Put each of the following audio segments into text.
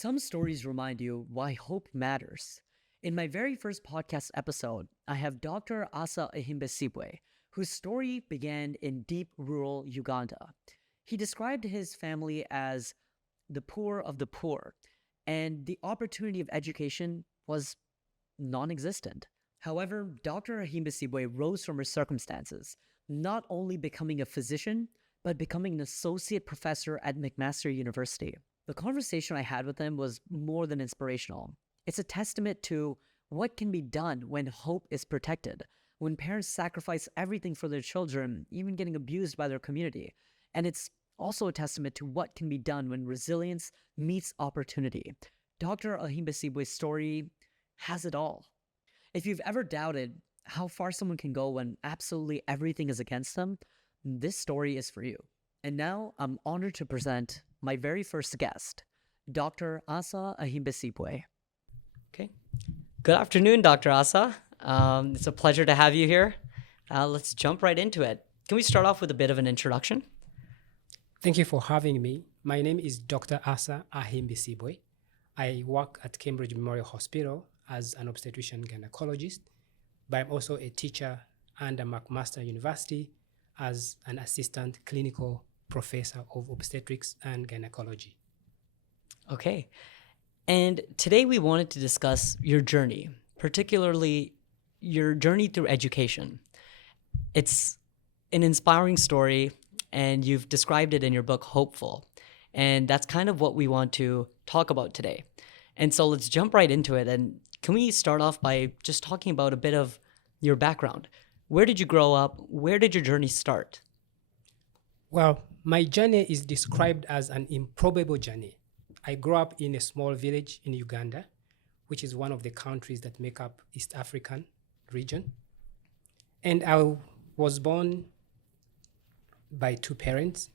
Some stories remind you why hope matters. In my very first podcast episode, I have Dr. Asa Ahimbisibwe, whose story began in deep rural Uganda. He described his family as the poor of the poor, and the opportunity of education was non existent. However, Dr. Ahimbisibwe rose from her circumstances, not only becoming a physician, but becoming an associate professor at McMaster University. The conversation I had with him was more than inspirational. It's a testament to what can be done when hope is protected, when parents sacrifice everything for their children, even getting abused by their community. And it's also a testament to what can be done when resilience meets opportunity. Dr. Ahimbisibwe's story has it all. If you've ever doubted how far someone can go when absolutely everything is against them, this story is for you. And now I'm honored to present my very first guest, Dr. Asa Ahimbisibwe. Okay. Good afternoon, Dr. Asa. It's a pleasure to have you here. Let's jump right into it. Can we start off with a bit of an introduction? Thank you for having me. My name is Dr. Asa Ahimbisibwe. I work at Cambridge Memorial Hospital as an obstetrician-gynecologist, but I'm also a teacher under McMaster University as an assistant clinical professor of obstetrics and gynecology. Okay. And today we wanted to discuss your journey, particularly your journey through education. It's an inspiring story, and you've described it in your book, Hopeful. And that's kind of what we want to talk about today. And so let's jump right into it. And can we start off by just talking about a bit of your background? Where did you grow up? Where did your journey start? Well, my journey is described as an improbable journey. I grew up in a small village in Uganda, which is one of the countries that make up East African region. And I was born by two parents.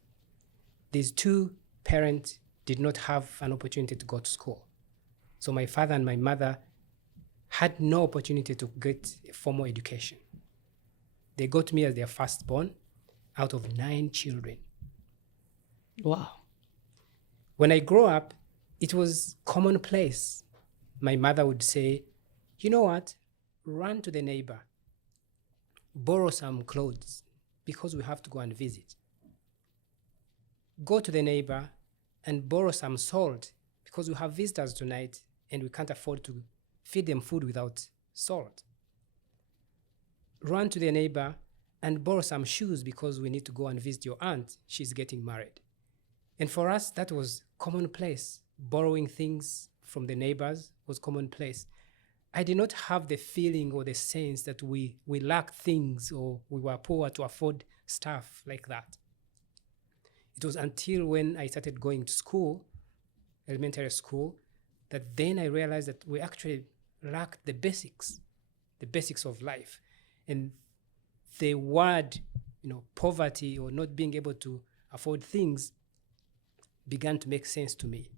These two parents did not have an opportunity to go to school. So my father and my mother had no opportunity to get a formal education. They got me as their firstborn out of 9 children. Wow. When I grew up, it was commonplace. My mother would say, you know what, run to the neighbor, borrow some clothes because we have to go and visit. Go to the neighbor and borrow some salt because we have visitors tonight and we can't afford to feed them food without salt. Run to the neighbor and borrow some shoes because we need to go and visit your aunt. She's getting married. And for us, that was commonplace. Borrowing things from the neighbors was commonplace. I did not have the feeling or the sense that we lacked things or we were poor to afford stuff like that. It was until when I started going to school, elementary school, that then I realized that we actually lacked the basics of life. And the word, poverty or not being able to afford things began to make sense to me.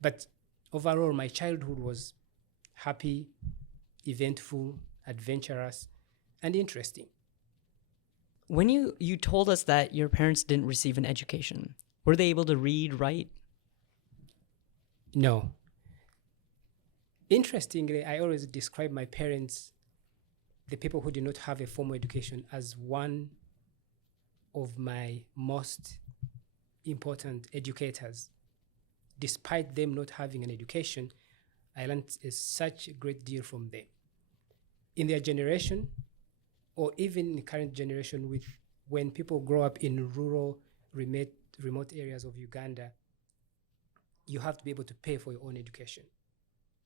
But overall, my childhood was happy, eventful, adventurous, and interesting. When you told us that your parents didn't receive an education, were they able to read, write? No. Interestingly, I always describe my parents, the people who did not have a formal education, as one of my most important educators. Despite them not having an education, I learned such a great deal from them. In their generation, or even in the current generation, when people grow up in rural, remote areas of Uganda, you have to be able to pay for your own education.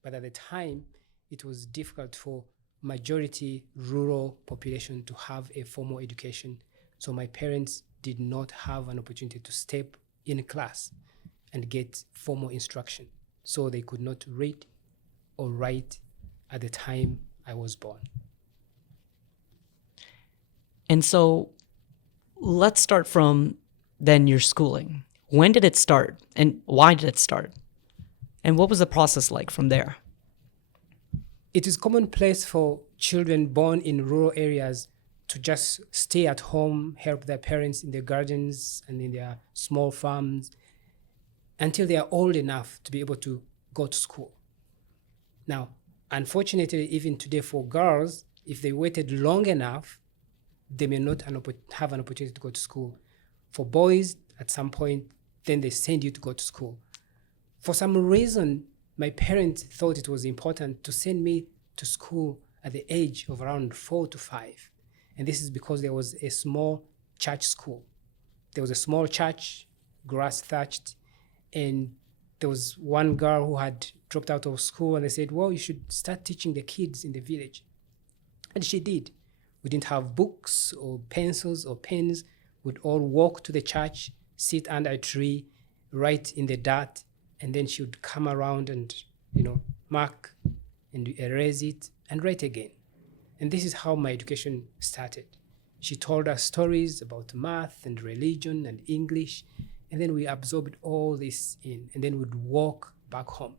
But at the time, it was difficult for majority rural population to have a formal education. So my parents did not have an opportunity to step in a class and get formal instruction. So they could not read or write at the time I was born. And so let's start from then your schooling. When did it start and why did it start? And what was the process like from there? It is commonplace for children born in rural areas to just stay at home, help their parents in their gardens and in their small farms. until they are old enough to be able to go to school. Now, unfortunately, even today for girls, if they waited long enough, they may not have an opportunity to go to school. For boys, at some point, then they send you to go to school. For some reason, my parents thought it was important to send me to school at the age of around 4 to 5. And this is because there was a small church school. There was a small church, grass thatched, and there was one girl who had dropped out of school, and they said, well, you should start teaching the kids in the village. And she did. We didn't have books or pencils or pens. We'd all walk to the church, sit under a tree, write in the dirt, and then she would come around and, mark and erase it and write again. And this is how my education started. She told us stories about math and religion and English, and then we absorbed all this in, and then we'd walk back home.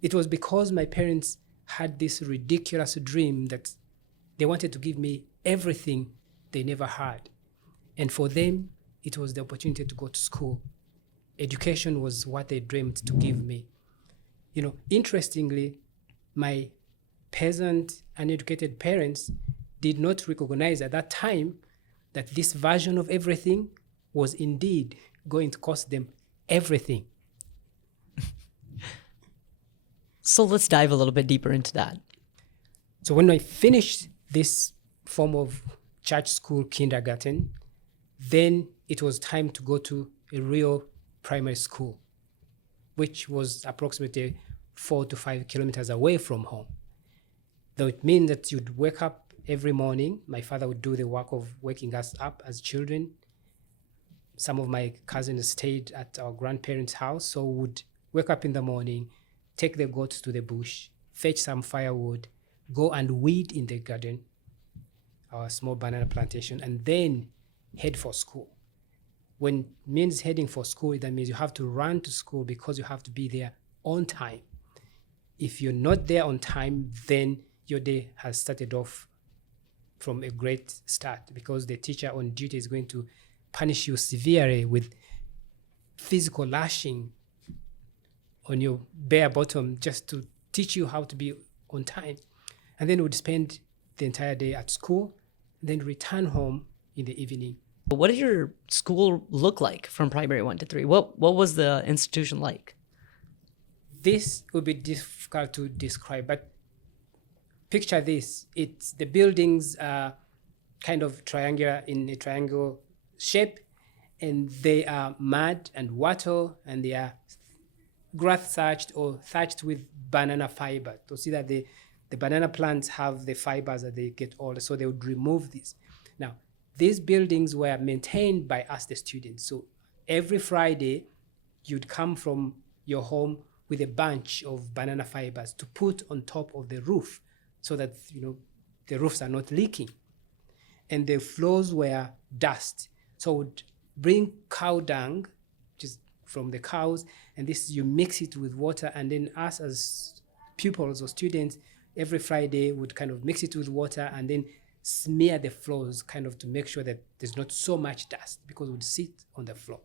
It was because my parents had this ridiculous dream that they wanted to give me everything they never had. And for them, it was the opportunity to go to school. Education was what they dreamed to give me. Interestingly, my peasant, uneducated parents did not recognize at that time that this version of everything was indeed going to cost them everything. So let's dive a little bit deeper into that. So when I finished this form of church school kindergarten, then it was time to go to a real primary school, which was approximately 4 to 5 kilometers away from home. Though it means that you'd wake up every morning. My father would do the work of waking us up as children. Some of my cousins stayed at our grandparents' house, so would wake up in the morning, take the goats to the bush, fetch some firewood, go and weed in the garden, our small banana plantation, and then head for school. When it means heading for school, that means you have to run to school because you have to be there on time. If you're not there on time, then your day has started off from a great start, because the teacher on duty is going to punish you severely with physical lashing on your bare bottom just to teach you how to be on time. And then we'd spend the entire day at school, and then return home in the evening. What did your school look like from primary 1 to 3? What was the institution like? This would be difficult to describe, but picture this. The buildings are kind of triangular, in a triangle shape, and they are mud and water, and they are grass thatched or thatched with banana fiber. To see that the banana plants have the fibers that they get older, so they would remove this. Now, these buildings were maintained by us, the students. So every Friday, you'd come from your home with a bunch of banana fibers to put on top of the roof so that, the roofs are not leaking. And the floors were dust. So we'd bring cow dung, just from the cows, and this you mix it with water, and then us as pupils or students, every Friday would kind of mix it with water and then smear the floors kind of to make sure that there's not so much dust, because it would sit on the floor.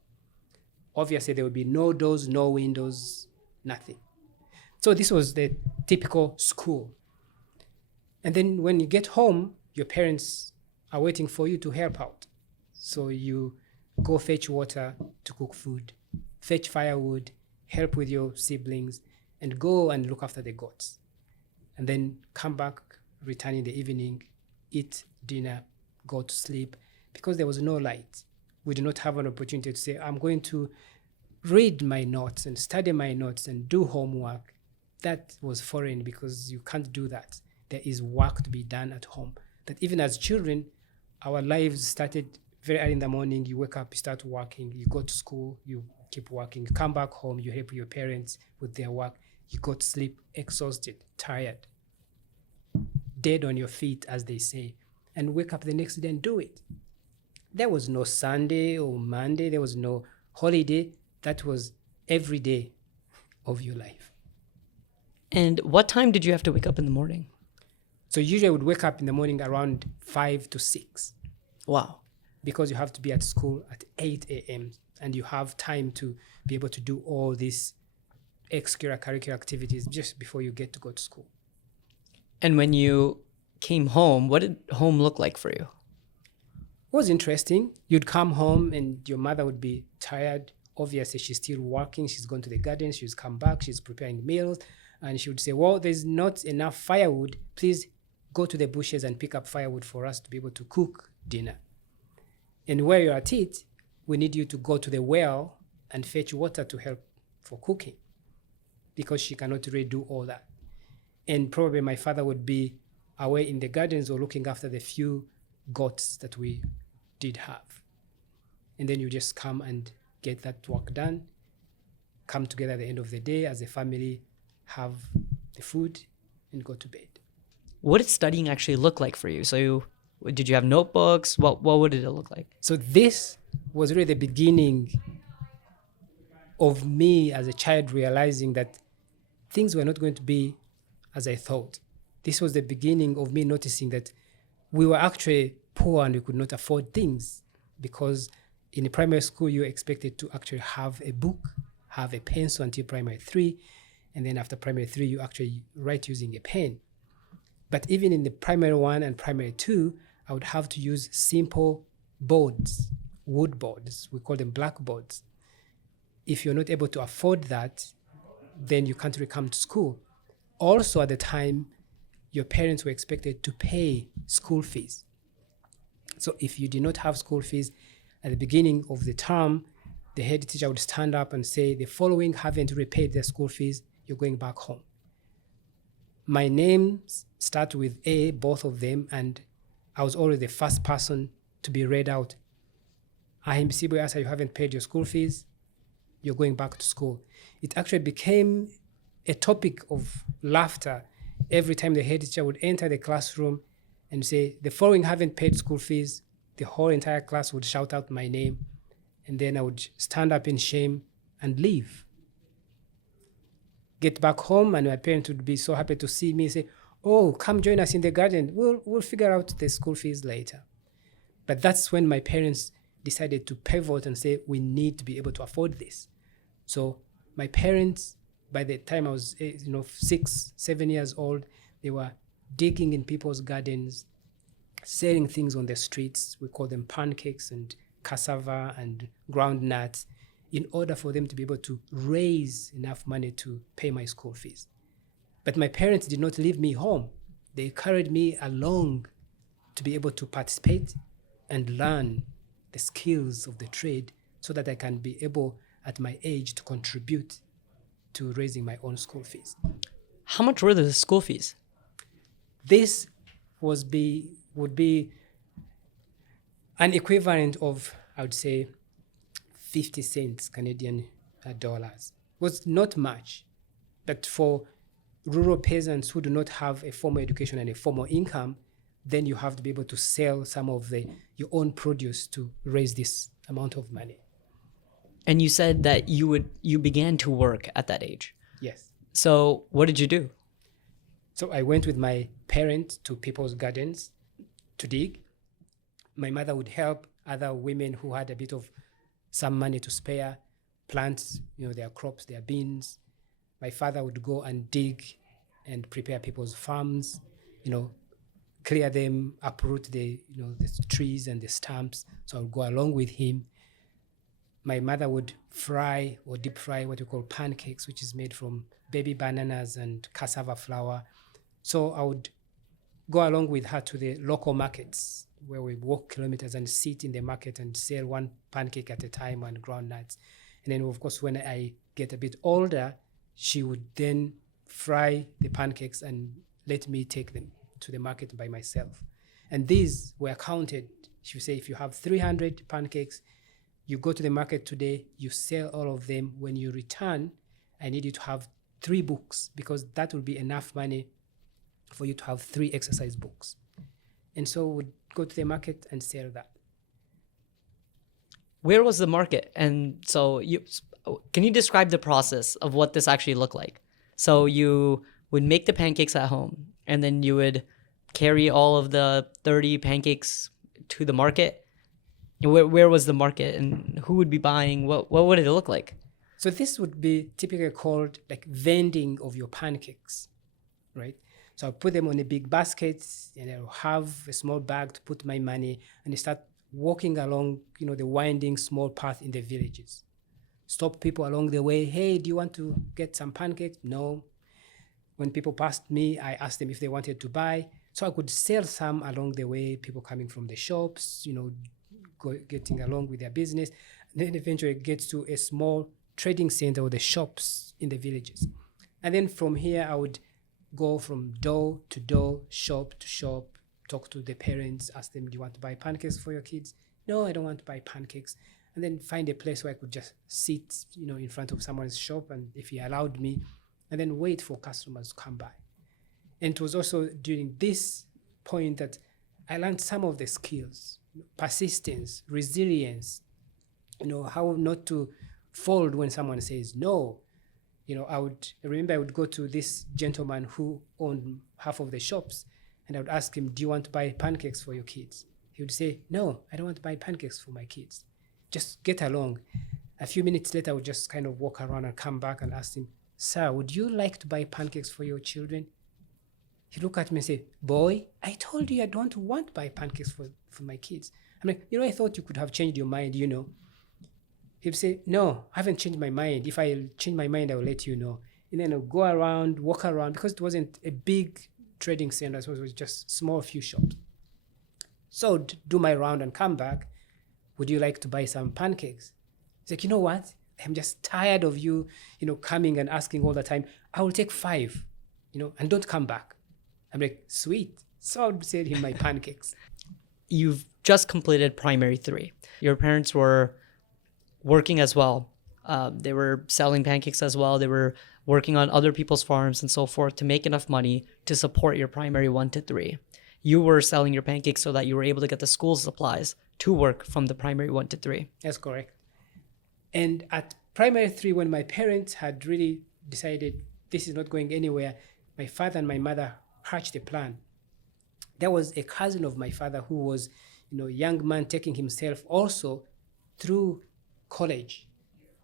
Obviously, there would be no doors, no windows, nothing. So this was the typical school. And then when you get home, your parents are waiting for you to help out. So you go fetch water to cook food, fetch firewood, help with your siblings, and go and look after the goats. And then come back, return in the evening, eat dinner, go to sleep, because there was no light. We did not have an opportunity to say, I'm going to read my notes and study my notes and do homework. That was foreign, because you can't do that. There is work to be done at home. That even as children, our lives started very early in the morning. You wake up, you start working, you go to school, you keep working, you come back home, you help your parents with their work, you go to sleep exhausted, tired, dead on your feet, as they say, and wake up the next day and do it. There was no Sunday or Monday, there was no holiday. That was every day of your life. And what time did you have to wake up in the morning? So usually I would wake up in the morning around 5 to 6. Wow. Because you have to be at school at 8 a.m. and you have time to be able to do all these extracurricular activities just before you get to go to school. And when you came home, what did home look like for you? It was interesting. You'd come home and your mother would be tired. Obviously, she's still working. She's gone to the garden. She's come back. She's preparing meals. And she would say, well, there's not enough firewood. Please go to the bushes and pick up firewood for us to be able to cook dinner. And where you're at it, we need you to go to the well and fetch water to help for cooking, because she cannot really do all that. And probably my father would be away in the gardens or looking after the few goats that we did have. And then you just come and get that work done, come together at the end of the day as a family, have the food, and go to bed. What did studying actually look like for you? So did you have notebooks? What would it look like? So this was really the beginning of me as a child realizing that things were not going to be as I thought. This was the beginning of me noticing that we were actually poor and we could not afford things, because in the primary school, you're expected to actually have a book, have a pencil until primary 3, and then after primary 3, you actually write using a pen. But even in the primary 1 and primary 2, I would have to use simple boards, wood boards. We call them blackboards. If you're not able to afford that, then you can't really come to school. Also, at the time, your parents were expected to pay school fees. So if you did not have school fees, at the beginning of the term, the head teacher would stand up and say, the following haven't repaid their school fees, you're going back home. My names start with A, both of them, and I was always the first person to be read out. Ahimbisibwe, Asa, you haven't paid your school fees, you're going back to school. It actually became a topic of laughter every time the head teacher would enter the classroom and say, the following haven't paid school fees. The whole entire class would shout out my name, and then I would stand up in shame and leave. Get back home, and my parents would be so happy to see me, say, oh, come join us in the garden. We'll figure out the school fees later. But that's when my parents decided to pivot and say, we need to be able to afford this. So my parents, by the time I was 6, 7 years old, they were digging in people's gardens, selling things on the streets. We call them pancakes and cassava and ground nuts, in order for them to be able to raise enough money to pay my school fees. But my parents did not leave me home. They carried me along to be able to participate and learn the skills of the trade so that I can be able, at my age, to contribute to raising my own school fees. How much were the school fees? This would be an equivalent of, I would say, 50 cents Canadian dollars. It was not much, but for rural peasants who do not have a formal education and a formal income, then you have to be able to sell some of your own produce to raise this amount of money. And you said that you began to work at that age. Yes. So what did you do? So I went with my parents to people's gardens to dig. My mother would help other women who had a bit of some money to spare, plant their crops, their beans. My father would go and dig and prepare people's farms, clear them, uproot the trees and the stumps. So I would go along with him. My mother would fry or deep fry what we call pancakes, which is made from baby bananas and cassava flour. So I would go along with her to the local markets where we walk kilometers and sit in the market and sell one pancake at a time and ground nuts. And then, of course, when I get a bit older, she would then fry the pancakes and let me take them to the market by myself. And these were counted. She would say, if you have 300 pancakes, you go to the market today, you sell all of them. When you return, I need you to have 3 books, because that will be enough money for you to have 3 exercise books. And so we'd go to the market and sell that. Where was the market? And so can you describe the process of what this actually looked like? So you would make the pancakes at home, and then you would carry all of the 30 pancakes to the market. Where was the market and who would be buying? What would it look like? So this would be typically called like vending of your pancakes, right? So I'll put them on a big basket and I'll have a small bag to put my money and I start walking along, the winding small path in the villages. Stop people along the way. Hey, do you want to get some pancakes? No. When people passed me, I asked them if they wanted to buy. So I could sell some along the way, people coming from the shops, getting along with their business. And then eventually it gets to a small trading center or the shops in the villages. And then from here, I would go from door to door, shop to shop, talk to the parents, ask them, do you want to buy pancakes for your kids? No, I don't want to buy pancakes. And then find a place where I could just sit, in front of someone's shop, and if he allowed me, and then wait for customers to come by. And it was also during this point that I learned some of the skills, persistence, resilience, how not to fold when someone says no. I would go to this gentleman who owned half of the shops, and I would ask him, do you want to buy pancakes for your kids? He would say, no, I don't want to buy pancakes for my kids. Just get along. A few minutes later, I would just kind of walk around and come back and ask him, sir, would you like to buy pancakes for your children? He looked at me and said, boy, I told you I don't want to buy pancakes for my kids. I'm like, I thought you could have changed your mind, He'd say, no, I haven't changed my mind. If I change my mind, I will let you know. And then I'll go around, walk around, because it wasn't a big trading center, so it was just small few shops. So do my round and come back. Would you like to buy some pancakes? He's like, you know what? I'm just tired of you, coming and asking all the time. I will take 5, and don't come back. I'm like, sweet. So I would sell him my pancakes. You've just completed primary 3. Your parents were working as well. They were selling pancakes as well. They were working on other people's farms and so forth to make enough money to support your primary 1 to 3. You were selling your pancakes so that you were able to get the school supplies to work from the primary 1 to 3. That's correct. And at primary 3, when my parents had really decided this is not going anywhere, my father and my mother hatched a plan. There was a cousin of my father who was, a young man taking himself also through college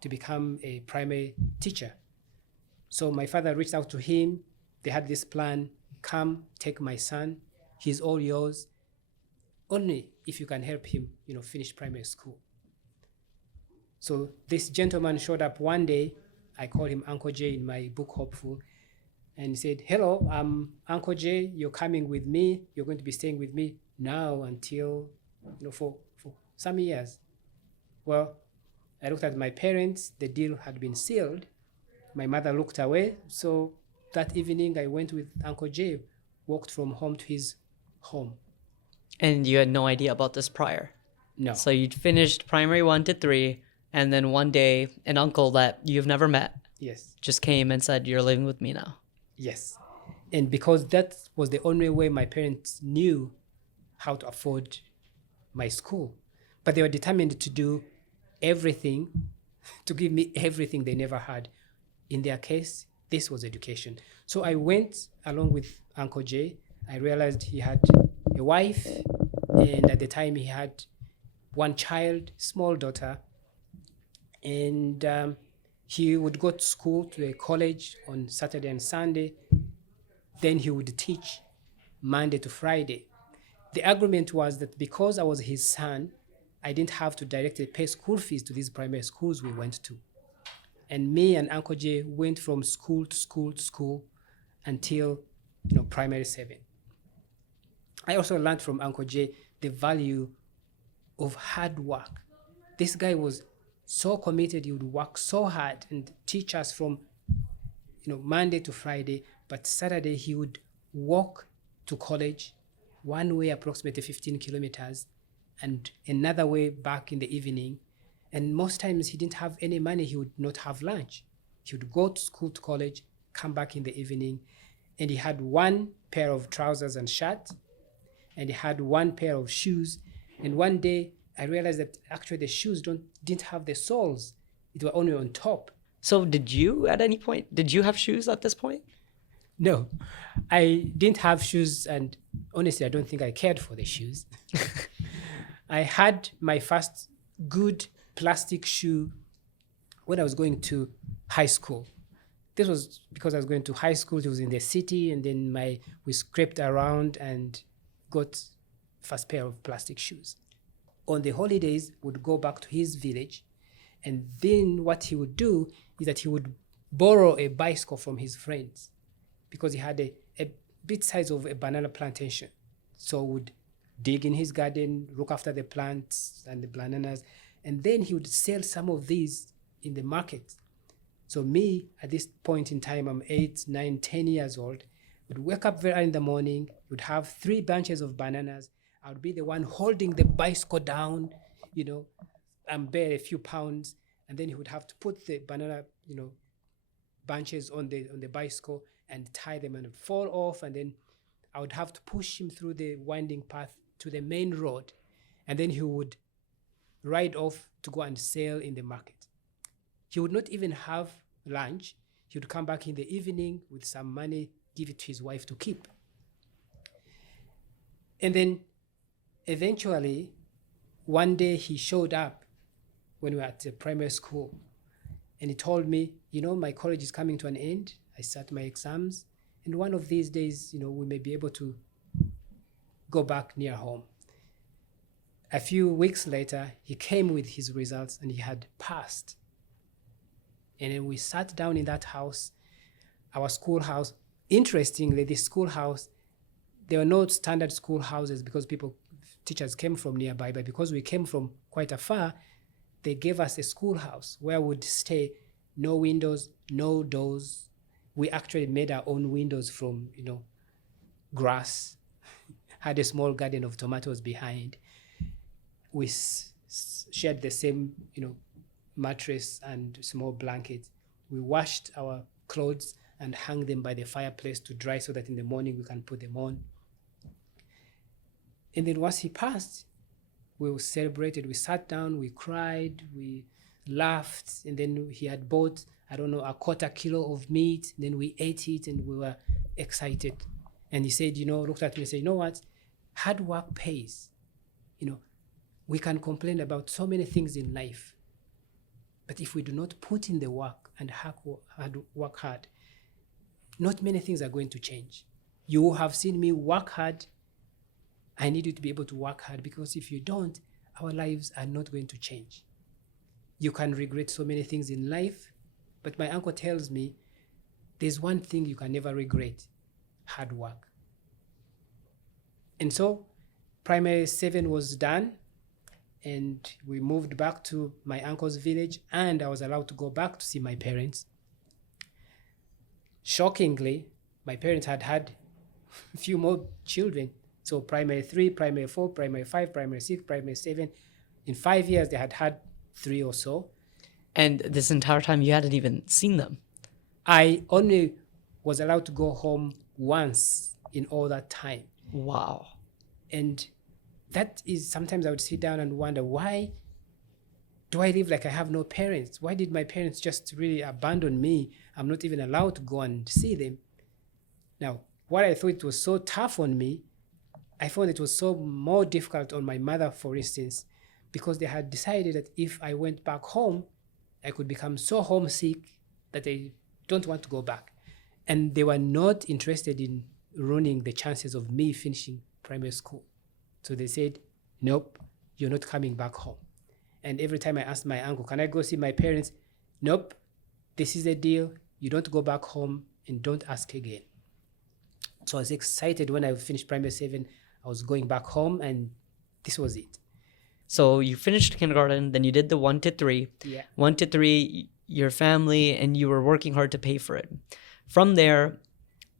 to become a primary teacher. So my father reached out to him. They had this plan: come, take my son. He's all yours. Only if you can help him, finish primary school. So this gentleman showed up one day. I call him Uncle J in my book, Hopeful. And he said, hello, I'm Uncle J. You're coming with me. You're going to be staying with me now until, for some years. Well, I looked at my parents. The deal had been sealed. My mother looked away. So that evening, I went with Uncle J, walked from home to his home. And you had no idea about this prior? No. So you'd finished primary 1 to 3, and then one day, an uncle that you've never met just came and said, you're living with me now. Yes. And because that was the only way my parents knew how to afford my school. But they were determined to do everything, to give me everything they never had. In their case, this was education. So I went along with Uncle J. I realized he had a wife, and at the time he had one child, small daughter, and he would go to school, to a college on Saturday and Sunday. Then he would teach Monday to Friday. The agreement was that because I was his son, I didn't have to directly pay school fees to these primary schools we went to. And me and Uncle J went from school to school to school until, primary 7. I also learned from Uncle J the value of hard work. This guy was so committed. He would work so hard and teach us from, Monday to Friday. But Saturday he would walk to college, one way approximately 15 kilometers, and another way back in the evening. And most times he didn't have any money. He would not have lunch. He would go to school, to college, come back in the evening, and he had one pair of trousers and shirt, and he had one pair of shoes. And one day I realized that actually the shoes didn't have the soles. It were only on top. So did you have shoes at this point? No, I didn't have shoes, and honestly, I don't think I cared for the shoes. I had my first good plastic shoe when I was going to high school. This was because I was going to high school. It was in the city, and then we scraped around and got first pair of plastic shoes. On the holidays, would go back to his village, and then what he would do is that he would borrow a bicycle from his friends because he had a bit size of a banana plantation. So would dig in his garden, look after the plants and the bananas, and then he would sell some of these in the market. So me, at this point in time, I'm 8, 9, 10 years old, would wake up very early in the morning, would have 3 bunches of bananas. I would be the one holding the bicycle down, and bear a few pounds, and then he would have to put the banana, bunches on the bicycle and tie them, and it would fall off, and then I would have to push him through the winding path to the main road, and then he would ride off to go and sell in the market. He would not even have lunch. He would come back in the evening with some money, give it to his wife to keep. And then eventually, one day he showed up when we were at the primary school, and he told me, my college is coming to an end. I start my exams, and one of these days, we may be able to go back near home. A few weeks later, he came with his results, and he had passed. And then we sat down in that house, our schoolhouse. Interestingly, this schoolhouse, there were no standard schoolhouses because teachers came from nearby, but because we came from quite afar, they gave us a schoolhouse where we would stay, no windows, no doors. We actually made our own windows from, grass, had a small garden of tomatoes behind. We shared the same, mattress and small blankets. We washed our clothes and hung them by the fireplace to dry so that in the morning we can put them on. And then once he passed, we celebrated. We sat down, we cried, we laughed, and then he had bought, a 1/4 kilo of meat. Then we ate it and we were excited. And he said, looked at me and said, what? Hard work pays. We can complain about so many things in life, but if we do not put in the work and work hard, not many things are going to change. You have seen me work hard. I need you to be able to work hard, because if you don't, our lives are not going to change. You can regret so many things in life, but my uncle tells me there's one thing you can never regret: hard work. And so primary 7 was done, and we moved back to my uncle's village, and I was allowed to go back to see my parents. Shockingly, my parents had a few more children. So primary 3, primary 4, primary 5, primary 6, primary 7. In 5 years, they had 3 or so. And this entire time, you hadn't even seen them. I only was allowed to go home once in all that time. Wow. And that is, sometimes I would sit down and wonder, why do I live like I have no parents? Why did my parents just really abandon me? I'm not even allowed to go and see them. Now, what I thought it was so tough on me, I found it was so more difficult on my mother, for instance, because they had decided that if I went back home, I could become so homesick that they don't want to go back. And they were not interested in ruining the chances of me finishing primary school. So they said, nope, you're not coming back home. And every time I asked my uncle, can I go see my parents? Nope, this is the deal. You don't go back home and don't ask again. So I was excited when I finished primary 7. I was going back home, and this was it. So you finished kindergarten, then you did the 1 to 3. Yeah. 1 to 3, your family, and you were working hard to pay for it. From there,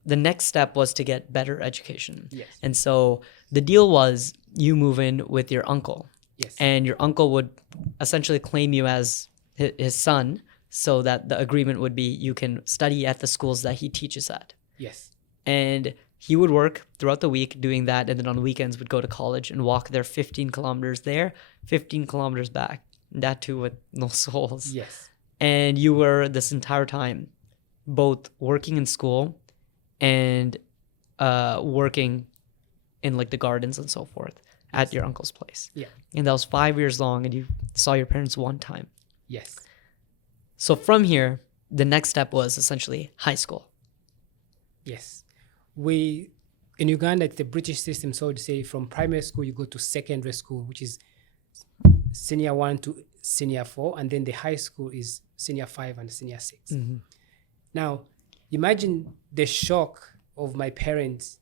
the next step was to get better education. Yes. And so the deal was you move in with your uncle. Yes. And your uncle would essentially claim you as his son, so that the agreement would be you can study at the schools that he teaches at. Yes. And he would work throughout the week doing that, and then on weekends would go to college and walk there 15 kilometers there, 15 kilometers back. That too with no souls. Yes. And you were this entire time both working in school and working in like the gardens and so forth at your uncle's place. Yeah. And that was 5 years long, and you saw your parents one time. Yes. So from here, the next step was essentially high school. Yes. We, in Uganda, it's the British system. So to say from primary school, you go to secondary school, which is senior 1 to senior 4. And then the high school is senior 5 and senior 6. Mm-hmm. Now, imagine the shock of my parents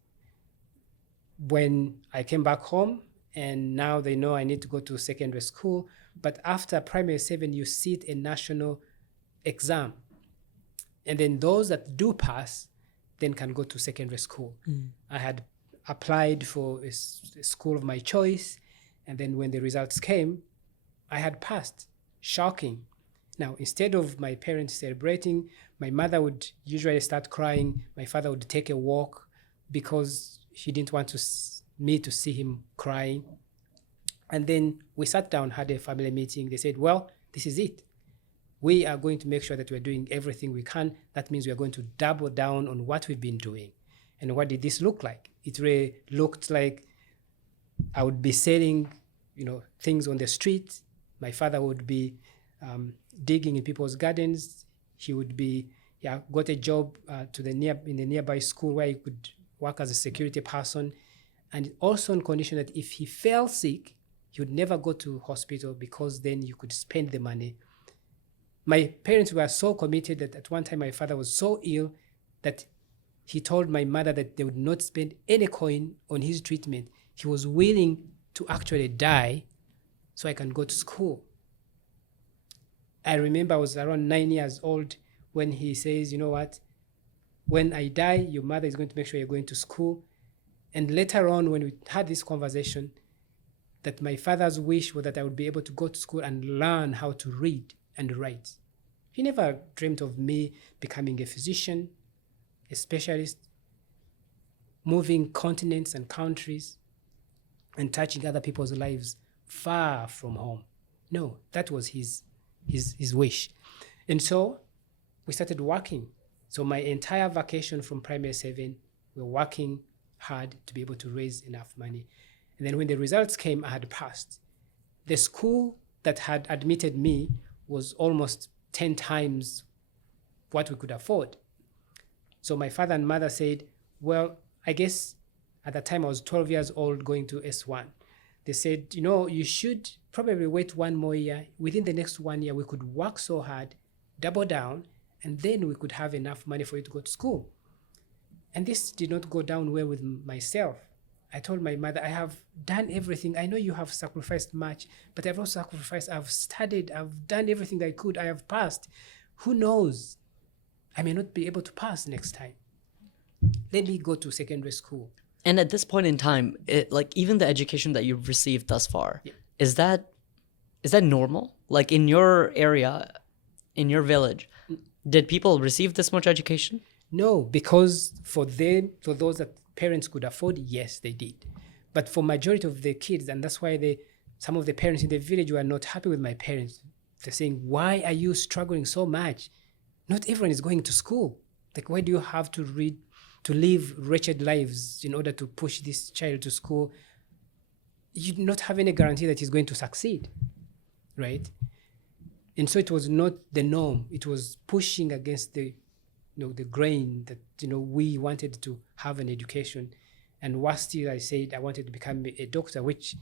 when I came back home and now they know I need to go to secondary school. But after primary 7, you sit a national exam. And then those that do pass then can go to secondary school. I had applied for a school of my choice. And then when the results came, I had passed. Shocking. Now, instead of my parents celebrating, my mother would usually start crying. My father would take a walk because he didn't want me to see him crying. And then we sat down, had a family meeting. They said, well, this is it. We are going to make sure that we're doing everything we can. That means we are going to double down on what we've been doing. And what did this look like? It really looked like I would be selling, things on the street. My father would be digging in people's gardens. He would be, got a job in the nearby school where he could work as a security person. And also on condition that if he fell sick, he would never go to hospital because then you could spend the money. My parents were so committed that at one time my father was so ill that he told my mother that they would not spend any coin on his treatment. He was willing to actually die so I can go to school. I remember I was around 9 years old when he says, you know what, when I die, your mother is going to make sure you're going to school. And later on, when we had this conversation, that my father's wish was that I would be able to go to school and learn how to read and write. He never dreamt of me becoming a physician, a specialist, moving continents and countries, and touching other people's lives far from home. No, that was his wish. And so we started working. So my entire vacation from primary 7, we were working hard to be able to raise enough money. And then when the results came, I had passed. The school that had admitted me was almost 10 times what we could afford. So my father and mother said, well, I guess at that time I was 12 years old going to S1. They said, you should probably wait 1 more year. Within the next 1 year, we could work so hard, double down, and then we could have enough money for you to go to school. And this did not go down well with myself. I told my mother, I have done everything. I know you have sacrificed much, but I've also sacrificed. I've studied. I've done everything that I could. I have passed. Who knows? I may not be able to pass next time. Let me go to secondary school. And at this point in time, even the education that you've received thus far, is that normal? Like in your area, in your village, did people receive this much education? No, because for those that parents could afford, yes, they did. But for majority of the kids, and that's why some of the parents in the village were not happy with my parents. They're saying, why are you struggling so much? Not everyone is going to school. Like, why do you have to live wretched lives in order to push this child to school? You do not have any guarantee that he's going to succeed, right? And so it was not the norm. It was pushing against the grain that, we wanted to have an education. And last year I said I wanted to become a doctor, which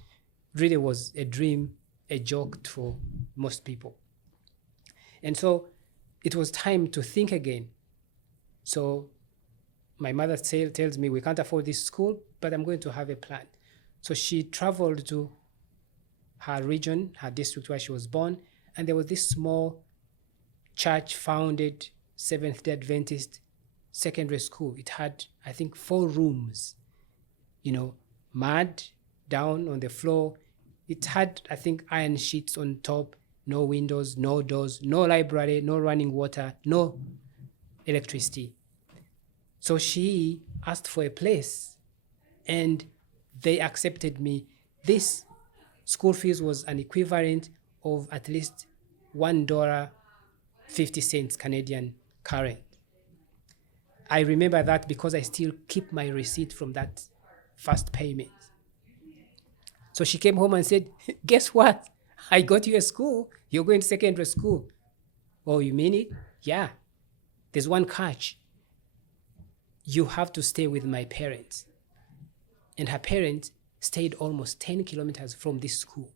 really was a dream, a joke for most people. And so it was time to think again. So my mother tells me, we can't afford this school, but I'm going to have a plan. So she traveled to her region, her district where she was born, and there was this small church-founded Seventh-day Adventist secondary school. It had, I think, 4 rooms, mud down on the floor. It had, I think, iron sheets on top, no windows, no doors, no library, no running water, no electricity. So she asked for a place and they accepted me. This school fees was an equivalent of at least $1.50 Canadian current. I remember that because I still keep my receipt from that first payment. So she came home and said, guess what? I got you a school. You're going to secondary school. Oh, you mean it? Yeah. There's one catch. You have to stay with my parents. And her parents stayed almost 10 kilometers from this school.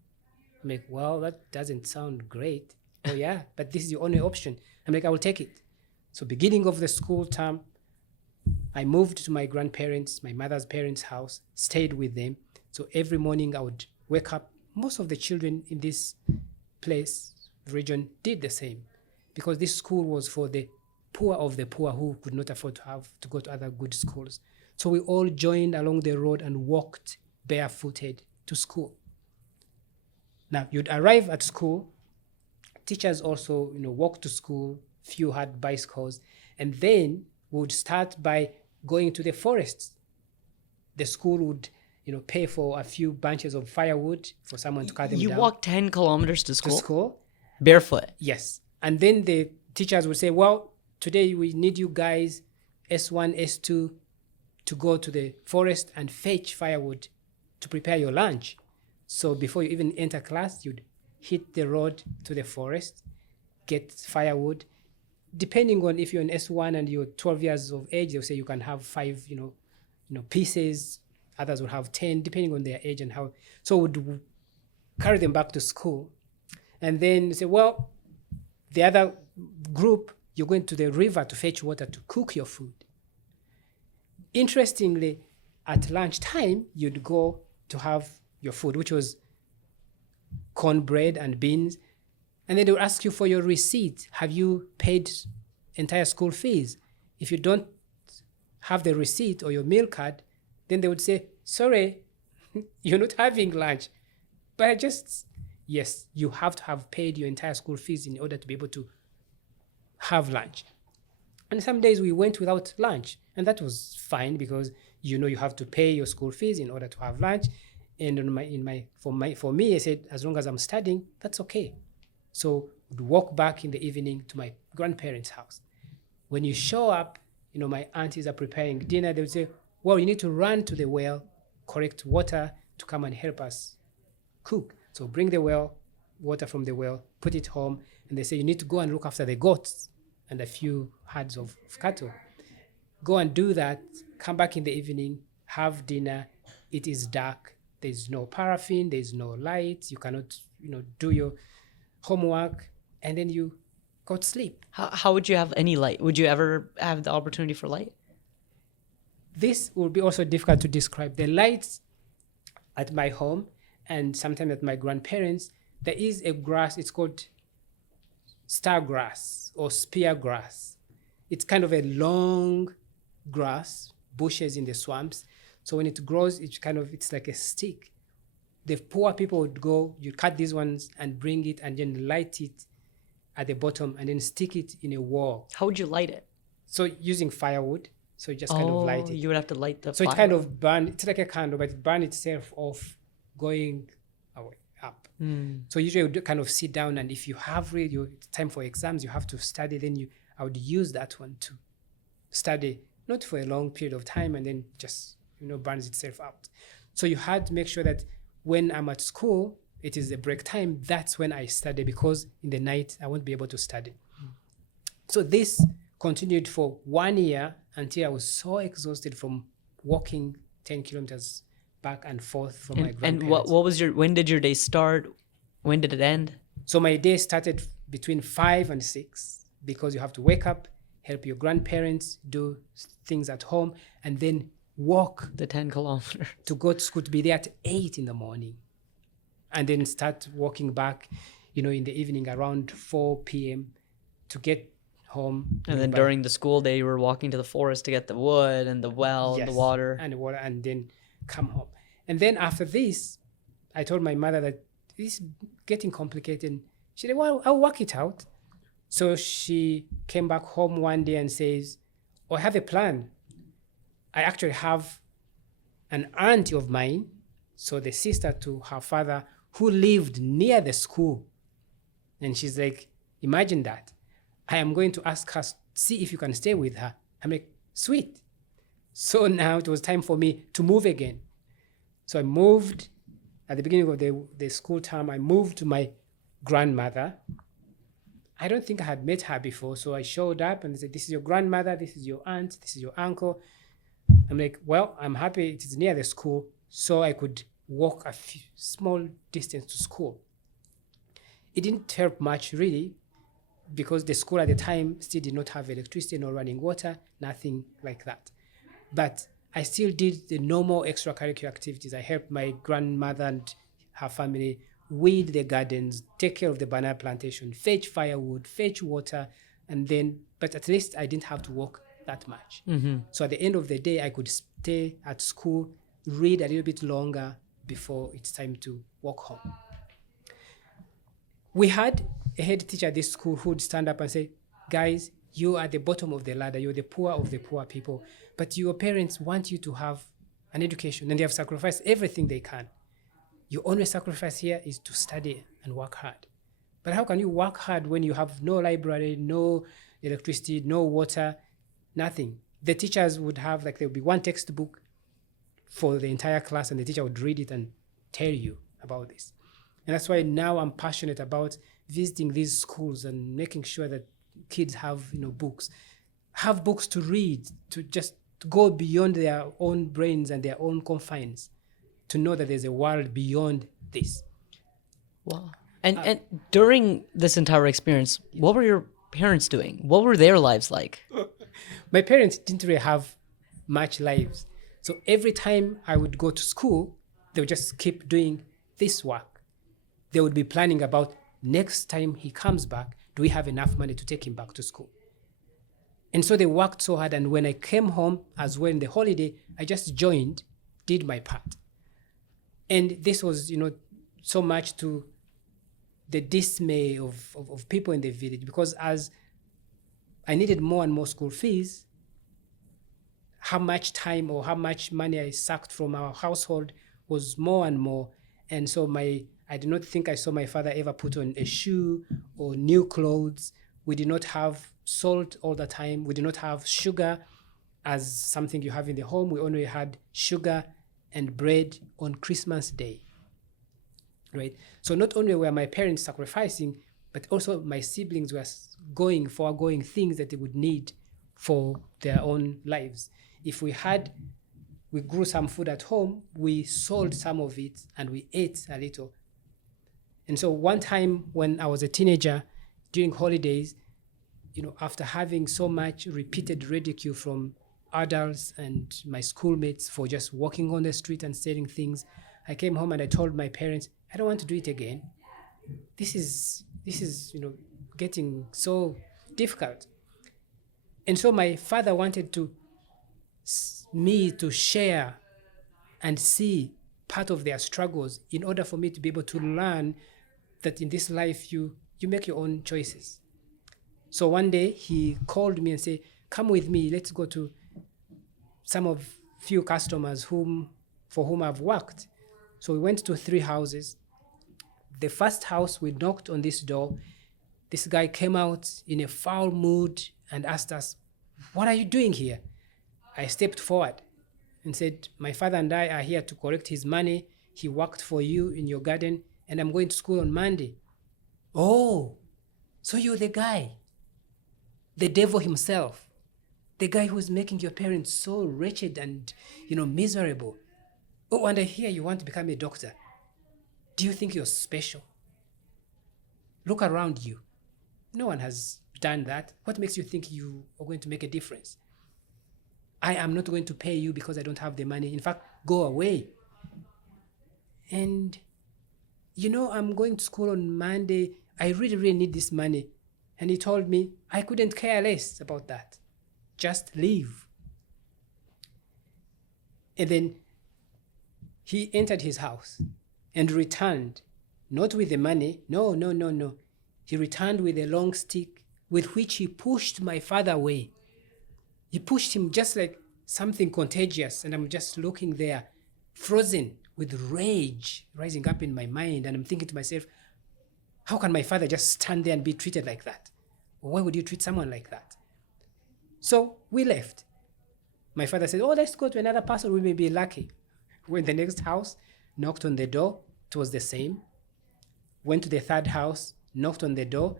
I'm like, well, that doesn't sound great. Oh, yeah, but this is your only option. I'm like, I will take it. So beginning of the school term, I moved to my grandparents, my mother's parents' house, stayed with them. So every morning I would wake up. Most of the children in this place, region, did the same because this school was for the poor of the poor who could not afford to go to other good schools. So we all joined along the road and walked barefooted to school. Now, you'd arrive at school. Teachers also, walked to school. Few had bicycles. And then we would start by going to the forests. The school would, pay for a few bunches of firewood for someone to cut them down. You walked 10 kilometers to school? To school. Barefoot? Yes. And then the teachers would say, well, today we need you guys, S1, S2, to go to the forest and fetch firewood to prepare your lunch. So before you even enter class, you'd hit the road to the forest, get firewood. Depending on if you're in S1 and you're 12 years of age, they'll say you can have 5, pieces. Others will have 10, depending on their age and how. So we'd carry them back to school. And then say, well, the other group, you're going to the river to fetch water to cook your food. Interestingly, at lunchtime, you'd go to have your food, which was cornbread and beans. And then they would ask you for your receipt. Have you paid entire school fees? If you don't have the receipt or your meal card, then they would say, sorry, you're not having lunch. But yes, you have to have paid your entire school fees in order to be able to have lunch. And some days we went without lunch, and that was fine because you have to pay your school fees in order to have lunch. And for me, I said, as long as I'm studying, that's okay. So we'd walk back in the evening to my grandparents' house. When you show up, my aunties are preparing dinner. They would say, well, you need to run to the well, collect water to come and help us cook. So bring the water from the well, put it home, and they say, you need to go and look after the goats and a few herds of cattle. Go and do that, come back in the evening, have dinner. It is dark. There's no paraffin, there's no light. You cannot, do your homework, and then you go to sleep. How would you have any light? Would you ever have the opportunity for light? This will be also difficult to describe. The lights at my home and sometimes at my grandparents, there is a grass, it's called star grass or spear grass. It's kind of a long grass, bushes in the swamps. So when it grows, it's like a stick. The poor people would go, you cut these ones and bring it and then light it at the bottom and then stick it in a wall. How would you light it? So using firewood. So you just kind of light it. You would have to light the So fire. it kind of burn, it's like a candle, but it burn itself off going up. So usually I would kind of sit down, and if you have really time for exams, you have to study, then I would use that one to study, not for a long period of time, and then just, burns itself out. So you had to make sure that when I'm at school, it is the break time, that's when I study, because in the night I won't be able to study. So this continued for 1 year until I was so exhausted from walking 10 kilometers back and forth from my grandparents. And what was when did your day start? When did it end? So my day started between 5 and 6 because you have to wake up, help your grandparents, do things at home, and then walk the 10 kilometers to go to school, to be there at 8 in the morning, and then start walking back, in the evening around 4 p.m. to get home. And then during the school day, you were walking to the forest to get the wood and the well, yes, and the water. And then come home. And then after this, I told my mother that this is getting complicated. She said, well, I'll work it out. So she came back home one day and says, I have a plan. I actually have an aunt of mine, so the sister to her father, who lived near the school. And she's like, imagine that. I am going to ask her, see if you can stay with her. I'm like, sweet. So now it was time for me to move again. So I moved at the beginning of the school term, I moved to my grandmother. I don't think I had met her before, so I showed up and they said, "This is your grandmother, this is your aunt, this is your uncle." I'm like, well, I'm happy it is near the school, so I could walk a small distance to school. It didn't help much, really, because the school at the time still did not have electricity, no running water, nothing like that. But I still did the normal extracurricular activities. I helped my grandmother and her family weed the gardens, take care of the banana plantation, fetch firewood, fetch water, and then, but at least I didn't have to walk that much. So at the end of the day, I could stay at school, read a little bit longer before it's time to walk home. We had a head teacher at this school who would stand up and say, "Guys, you are at the bottom of the ladder, you're the poor of the poor people, but your parents want you to have an education and they have sacrificed everything they can. Your only sacrifice here is to study and work hard. But how can you work hard when you have no library, no electricity, no water, nothing?" The teachers would have, like, there would be one textbook for the entire class and the teacher would read it and tell you about this. And that's why now I'm passionate about visiting these schools and making sure that kids have, books. Have books to read, to just go beyond their own brains and their own confines, to know that there's a world beyond this. Wow. And during this entire experience, what were your parents doing? What were their lives like? My parents didn't really have much lives. So every time I would go to school, they would just keep doing this work. They would be planning about next time he comes back, do we have enough money to take him back to school? And so they worked so hard. And when I came home as well in the holiday, I just joined, did my part. And this was, so much to the dismay of people in the village, because as I needed more and more school fees, how much time or how much money I sucked from our household was more and more. And so I do not think I saw my father ever put on a shoe or new clothes. We did not have salt all the time. We did not have sugar as something you have in the home. We only had sugar and bread on Christmas Day, right? So not only were my parents sacrificing, but also my siblings were foregoing things that they would need for their own lives. If we grew some food at home, we sold some of it and we ate a little. And so one time when I was a teenager during holidays, after having so much repeated ridicule from adults and my schoolmates for just walking on the street and selling things, I came home and I told my parents, I don't want to do it again. This is getting so difficult. And so my father wanted me to share and see part of their struggles in order for me to be able to learn that in this life you make your own choices. So one day he called me and said, "Come with me, let's go to few customers for whom I've worked." So we went to 3 houses. The first house, we knocked on this door. This guy came out in a foul mood and asked us, "What are you doing here?" I stepped forward and said, "My father and I are here to collect his money. He worked for you in your garden, and I'm going to school on Monday." "Oh, so you're the guy, the devil himself, the guy who's making your parents so wretched and, miserable. Oh, and I hear you want to become a doctor. Do you think you're special? Look around you. No one has done that. What makes you think you are going to make a difference? I am not going to pay you because I don't have the money. In fact, go away. And, I'm going to school on Monday. I really, really need this money." And he told me I couldn't care less about that. Just leave. And then he entered his house and returned, not with the money. No. He returned with a long stick with which he pushed my father away. He pushed him just like something contagious. And I'm just looking there, frozen with rage rising up in my mind. And I'm thinking to myself, how can my father just stand there and be treated like that? Or why would you treat someone like that? So we left. My father said, "Oh, let's go to another person. We may be lucky." We went to the next house, knocked on the door. it was the same. Went to the third house, knocked on the door.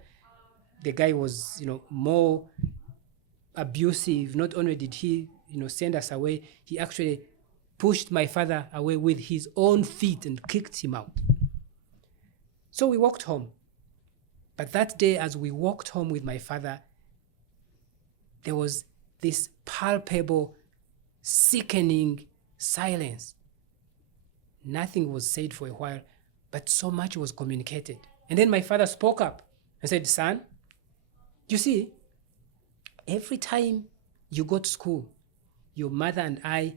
The guy was, more abusive. Not only did he, send us away, he actually pushed my father away with his own feet and kicked him out. So we walked home. But that day, as we walked home with my father, there was this palpable, sickening silence. Nothing was said for a while, but so much was communicated. And then my father spoke up and said, "Son, you see, every time you go to school, your mother and I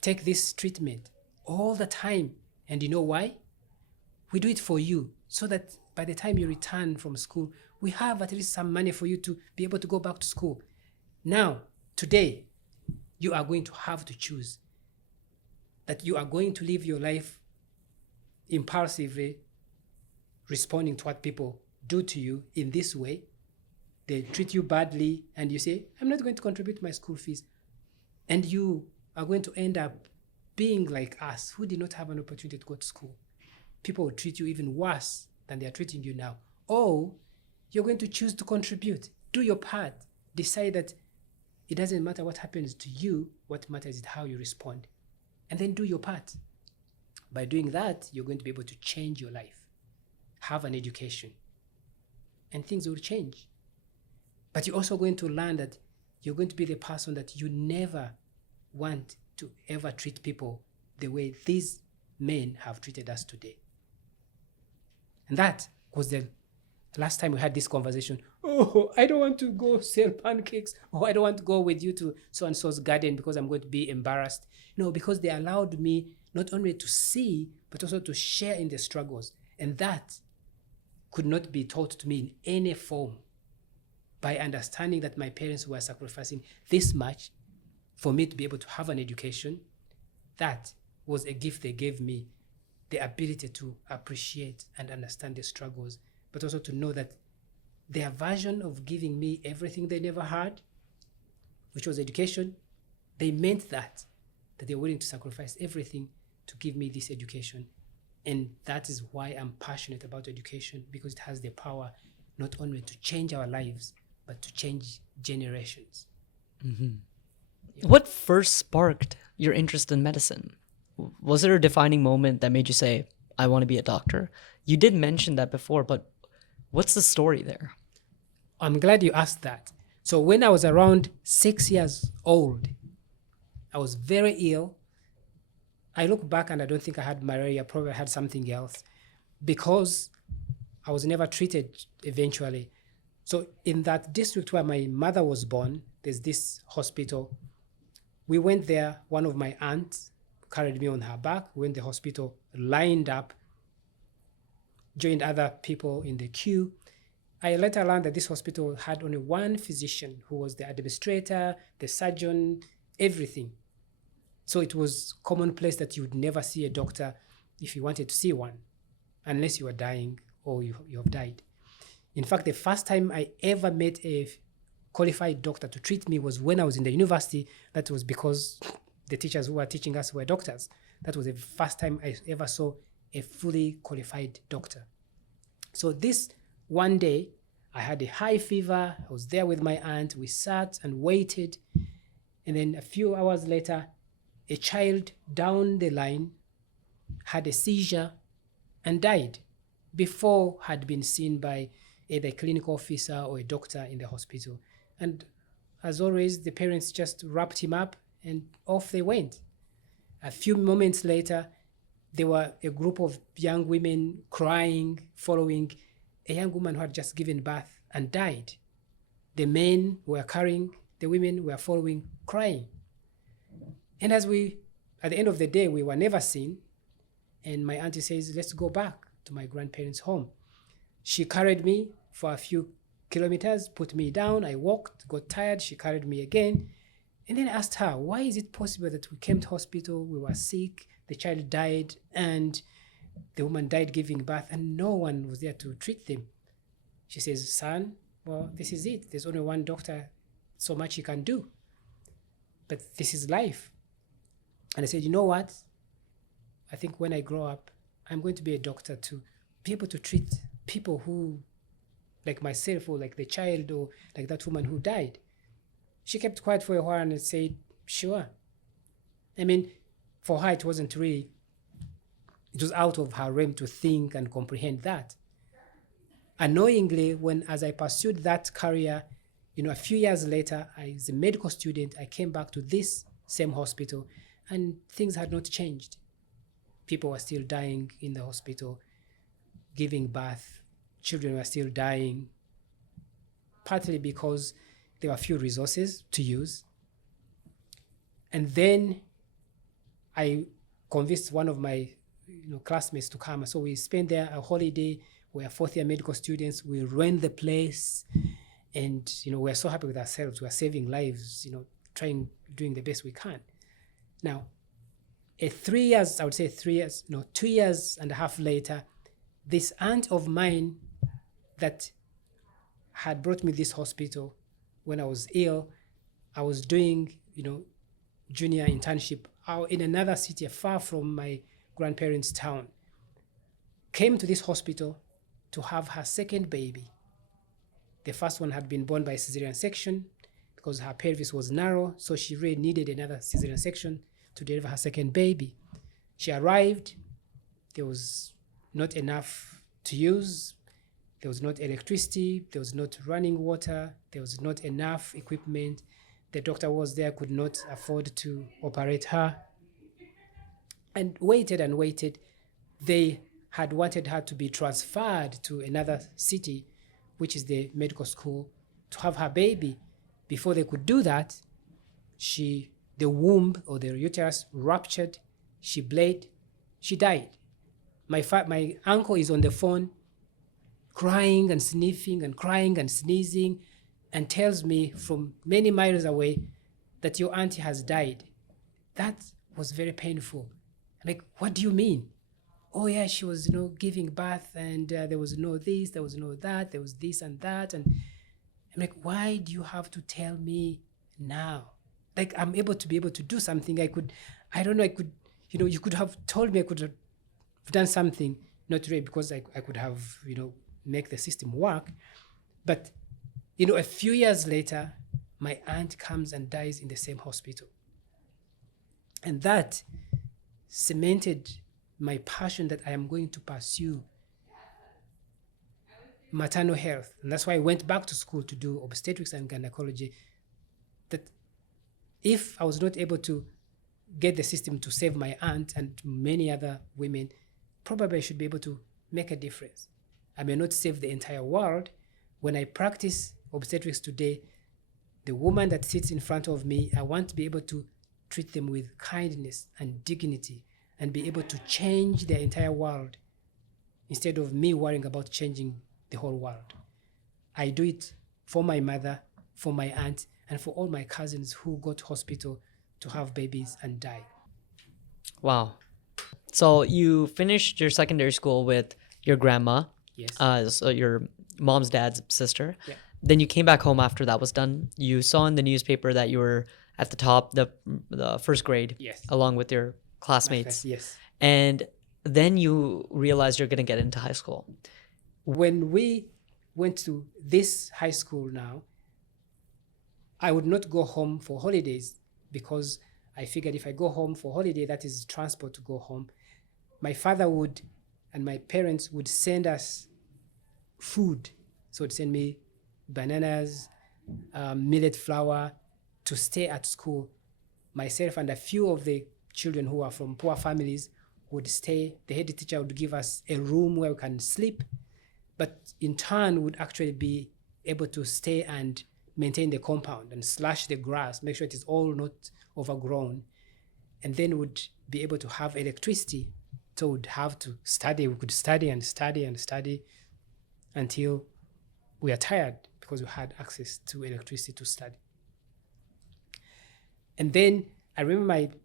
take this treatment all the time. And you know why? We do it for you so that by the time you return from school, we have at least some money for you to be able to go back to school. Now, today, you are going to have to choose that you are going to live your life impulsively, responding to what people do to you in this way. They treat you badly and you say, I'm not going to contribute to my school fees. And you are going to end up being like us, who did not have an opportunity to go to school. People will treat you even worse than they are treating you now. Or you're going to choose to contribute. Do your part. Decide that it doesn't matter what happens to you. What matters is how you respond. And then do your part. By doing that, you're going to be able to change your life. Have an education. And things will change. But you're also going to learn that you're going to be the person that you never want to ever treat people the way these men have treated us today. And that was the last time we had this conversation. Oh, I don't want to go sell pancakes. Or I don't want to go with you to so-and-so's garden because I'm going to be embarrassed. No, because they allowed me not only to see, but also to share in the struggles. And that could not be taught to me in any form. By understanding that my parents were sacrificing this much for me to be able to have an education, that was a gift they gave me, the ability to appreciate and understand the struggles, but also to know that their version of giving me everything they never had, which was education, they meant that they're willing to sacrifice everything to give me this education. And that is why I'm passionate about education, because it has the power not only to change our lives, but to change generations. Mm-hmm. Yeah. What first sparked your interest in medicine? Was there a defining moment that made you say, I want to be a doctor? You did mention that before, but what's the story there? I'm glad you asked that. So when I was around 6 years old, I was very ill. I look back and I don't think I had malaria, probably I had something else, because I was never treated eventually. So in that district where my mother was born, there's this hospital. We went there, one of my aunts carried me on her back, went to the hospital, lined up, joined other people in the queue. I later learned that this hospital had only one physician who was the administrator, the surgeon, everything. So it was commonplace that you would never see a doctor if you wanted to see one, unless you were dying or you have died. In fact, the first time I ever met a qualified doctor to treat me was when I was in the university. That was because the teachers who were teaching us were doctors. That was the first time I ever saw a fully qualified doctor. So this one day, I had a high fever. I was there with my aunt. We sat and waited. And then a few hours later, a child down the line had a seizure and died before had been seen by either a clinical officer or a doctor in the hospital. And as always, the parents just wrapped him up and off they went. A few moments later, there were a group of young women crying, following a young woman who had just given birth and died. The men were carrying, the women were following, crying. And at the end of the day, we were never seen. And my auntie says, let's go back to my grandparents' home. She carried me for a few kilometers, put me down. I walked, got tired. She carried me again. And then I asked her, why is it possible that we came to hospital, we were sick, the child died, and the woman died giving birth, and no one was there to treat them? She says, son, well, this is it. There's only one doctor, so much he can do. But this is life. And I said, you know what? I think when I grow up, I'm going to be a doctor to be able to treat people who, like myself, or like the child, or like that woman who died. She kept quiet for a while and said, sure. I mean, for her, it wasn't really, it was out of her realm to think and comprehend that. Annoyingly, as I pursued that career, a few years later, as a medical student, I came back to this same hospital, and things had not changed. People were still dying in the hospital, giving birth. Children were still dying, partly because there were few resources to use. And then I convinced one of my classmates to come. So we spent there a holiday. We are fourth-year medical students. We ran the place, and we're so happy with ourselves. We're saving lives, doing the best we can. Now, 3 years, I would say 3 years, 2 years and a half later, this aunt of mine that had brought me this hospital when I was ill, I was doing, junior internship out in another city far from my grandparents' town, came to this hospital to have her second baby. The first one had been born by cesarean section because her pelvis was narrow, so she really needed another cesarean section to deliver her second baby. She arrived, there was not enough to use, there was not electricity, there was not running water, there was not enough equipment. The doctor was there, could not afford to operate her, and waited and waited. They had wanted her to be transferred to another city, which is the medical school, to have her baby. Before they could do that, the womb or the uterus ruptured, she bled, she died. My uncle is on the phone crying and sniffing and crying and sneezing, and tells me from many miles away that your auntie has died. That was very painful. I'm like, what do you mean? Oh yeah, she was, giving birth, and there was no this, there was no that, there was this and that. And I'm like, why do you have to tell me now? Like, I'm able to do something. You could have told me I could have done something, not really because I could have, make the system work. But, a few years later, my aunt comes and dies in the same hospital. And that cemented my passion that I am going to pursue maternal health. And that's why I went back to school to do obstetrics and gynecology. That if I was not able to get the system to save my aunt and many other women, probably I should be able to make a difference. I may not save the entire world. When I practice obstetrics today, the woman that sits in front of me, I want to be able to treat them with kindness and dignity and be able to change their entire world instead of me worrying about changing the whole world. I do it for my mother, for my aunt, and for all my cousins who go to hospital to have babies and die. Wow. So you finished your secondary school with your grandma. Yes. So your mom's dad's sister. Yeah. Then you came back home after that was done. You saw in the newspaper that you were at the top, the first grade, Yes. along with your classmates. Yes. And then you realized you're going to get into high school. When we went to this high school now, I would not go home for holidays because I figured if I go home for holiday, that is transport to go home. My father would, and my parents would send us food. So they'd send me bananas, millet flour to stay at school. Myself and a few of the children who are from poor families would stay. The head teacher would give us a room where we can sleep, but in turn would actually be able to stay and maintain the compound and slash the grass, make sure it is all not overgrown, and then would be able to have electricity. So we'd have to study. We could study and study and study until we are tired because we had access to electricity to study. And then I remember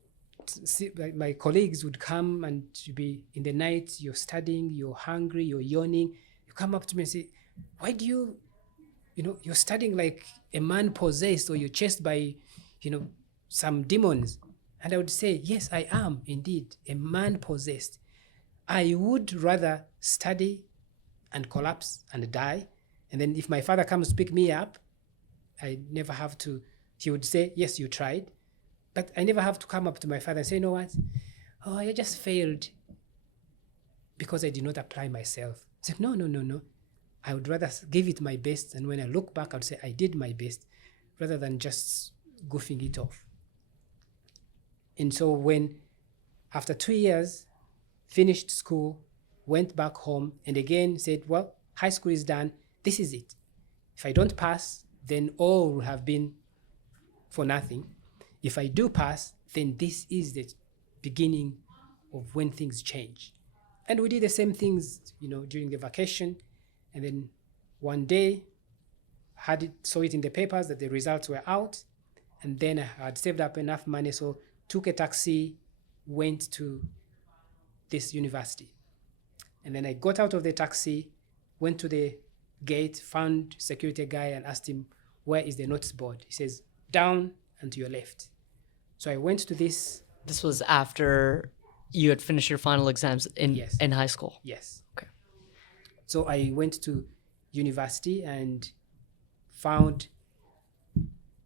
my colleagues would come and be in the night, you're studying, you're hungry, you're yawning. You come up to me and say, why do you're studying like a man possessed or you're chased by, some demons. And I would say, yes, I am indeed a man possessed. I would rather study and collapse and die. And then if my father comes to pick me up, I never have to, he would say, yes, you tried. But I never have to come up to my father and say, you know what? Oh, I just failed because I did not apply myself. I said, no, no, no, no. I would rather give it my best. And when I look back, I would say I did my best rather than just goofing it off. And so when, after 2 years, finished school, went back home, and again said, well, high school is done. This is it. If I don't pass, then all will have been for nothing. If I do pass, then this is the beginning of when things change. And we did the same things, during the vacation. And then one day, saw it in the papers that the results were out. And then I had saved up enough money, so took a taxi, went to this university. And then I got out of the taxi, went to the gate, found security guy and asked him, where is the notice board? He says, down and to your left. So I went to this. This was after you had finished your final exams Yes. in high school? Yes. Okay. So I went to university and found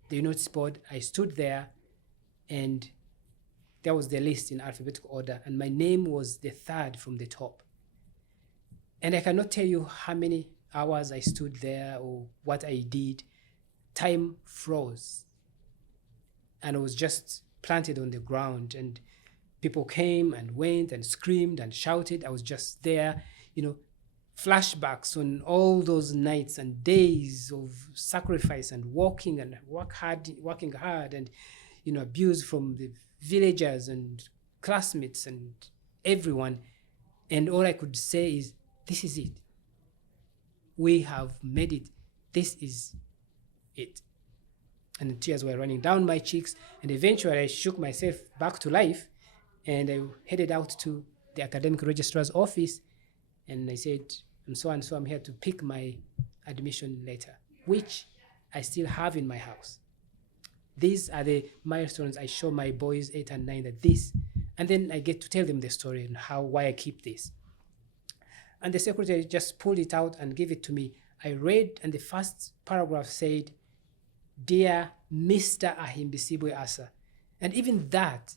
the notice board. I stood there and there was the list in alphabetical order, and my name was the third from the top. And I cannot tell you how many hours I stood there or what I did. Time froze. And I was just planted on the ground, and people came and went and screamed and shouted. I was just there, flashbacks on all those nights and days of sacrifice and working hard and, abuse from the villagers and classmates and everyone. And all I could say is, this is it. We have made it. This is it. And the tears were running down my cheeks. And eventually I shook myself back to life and I headed out to the academic registrar's office. And I said, I'm so and so, I'm here to pick my admission letter, which I still have in my house. These are the milestones I show my boys 8 and 9 that this, and then I get to tell them the story and why I keep this. And the secretary just pulled it out and gave it to me. I read, and the first paragraph said, Dear Mr. Ahimbisibwe Asa. And even that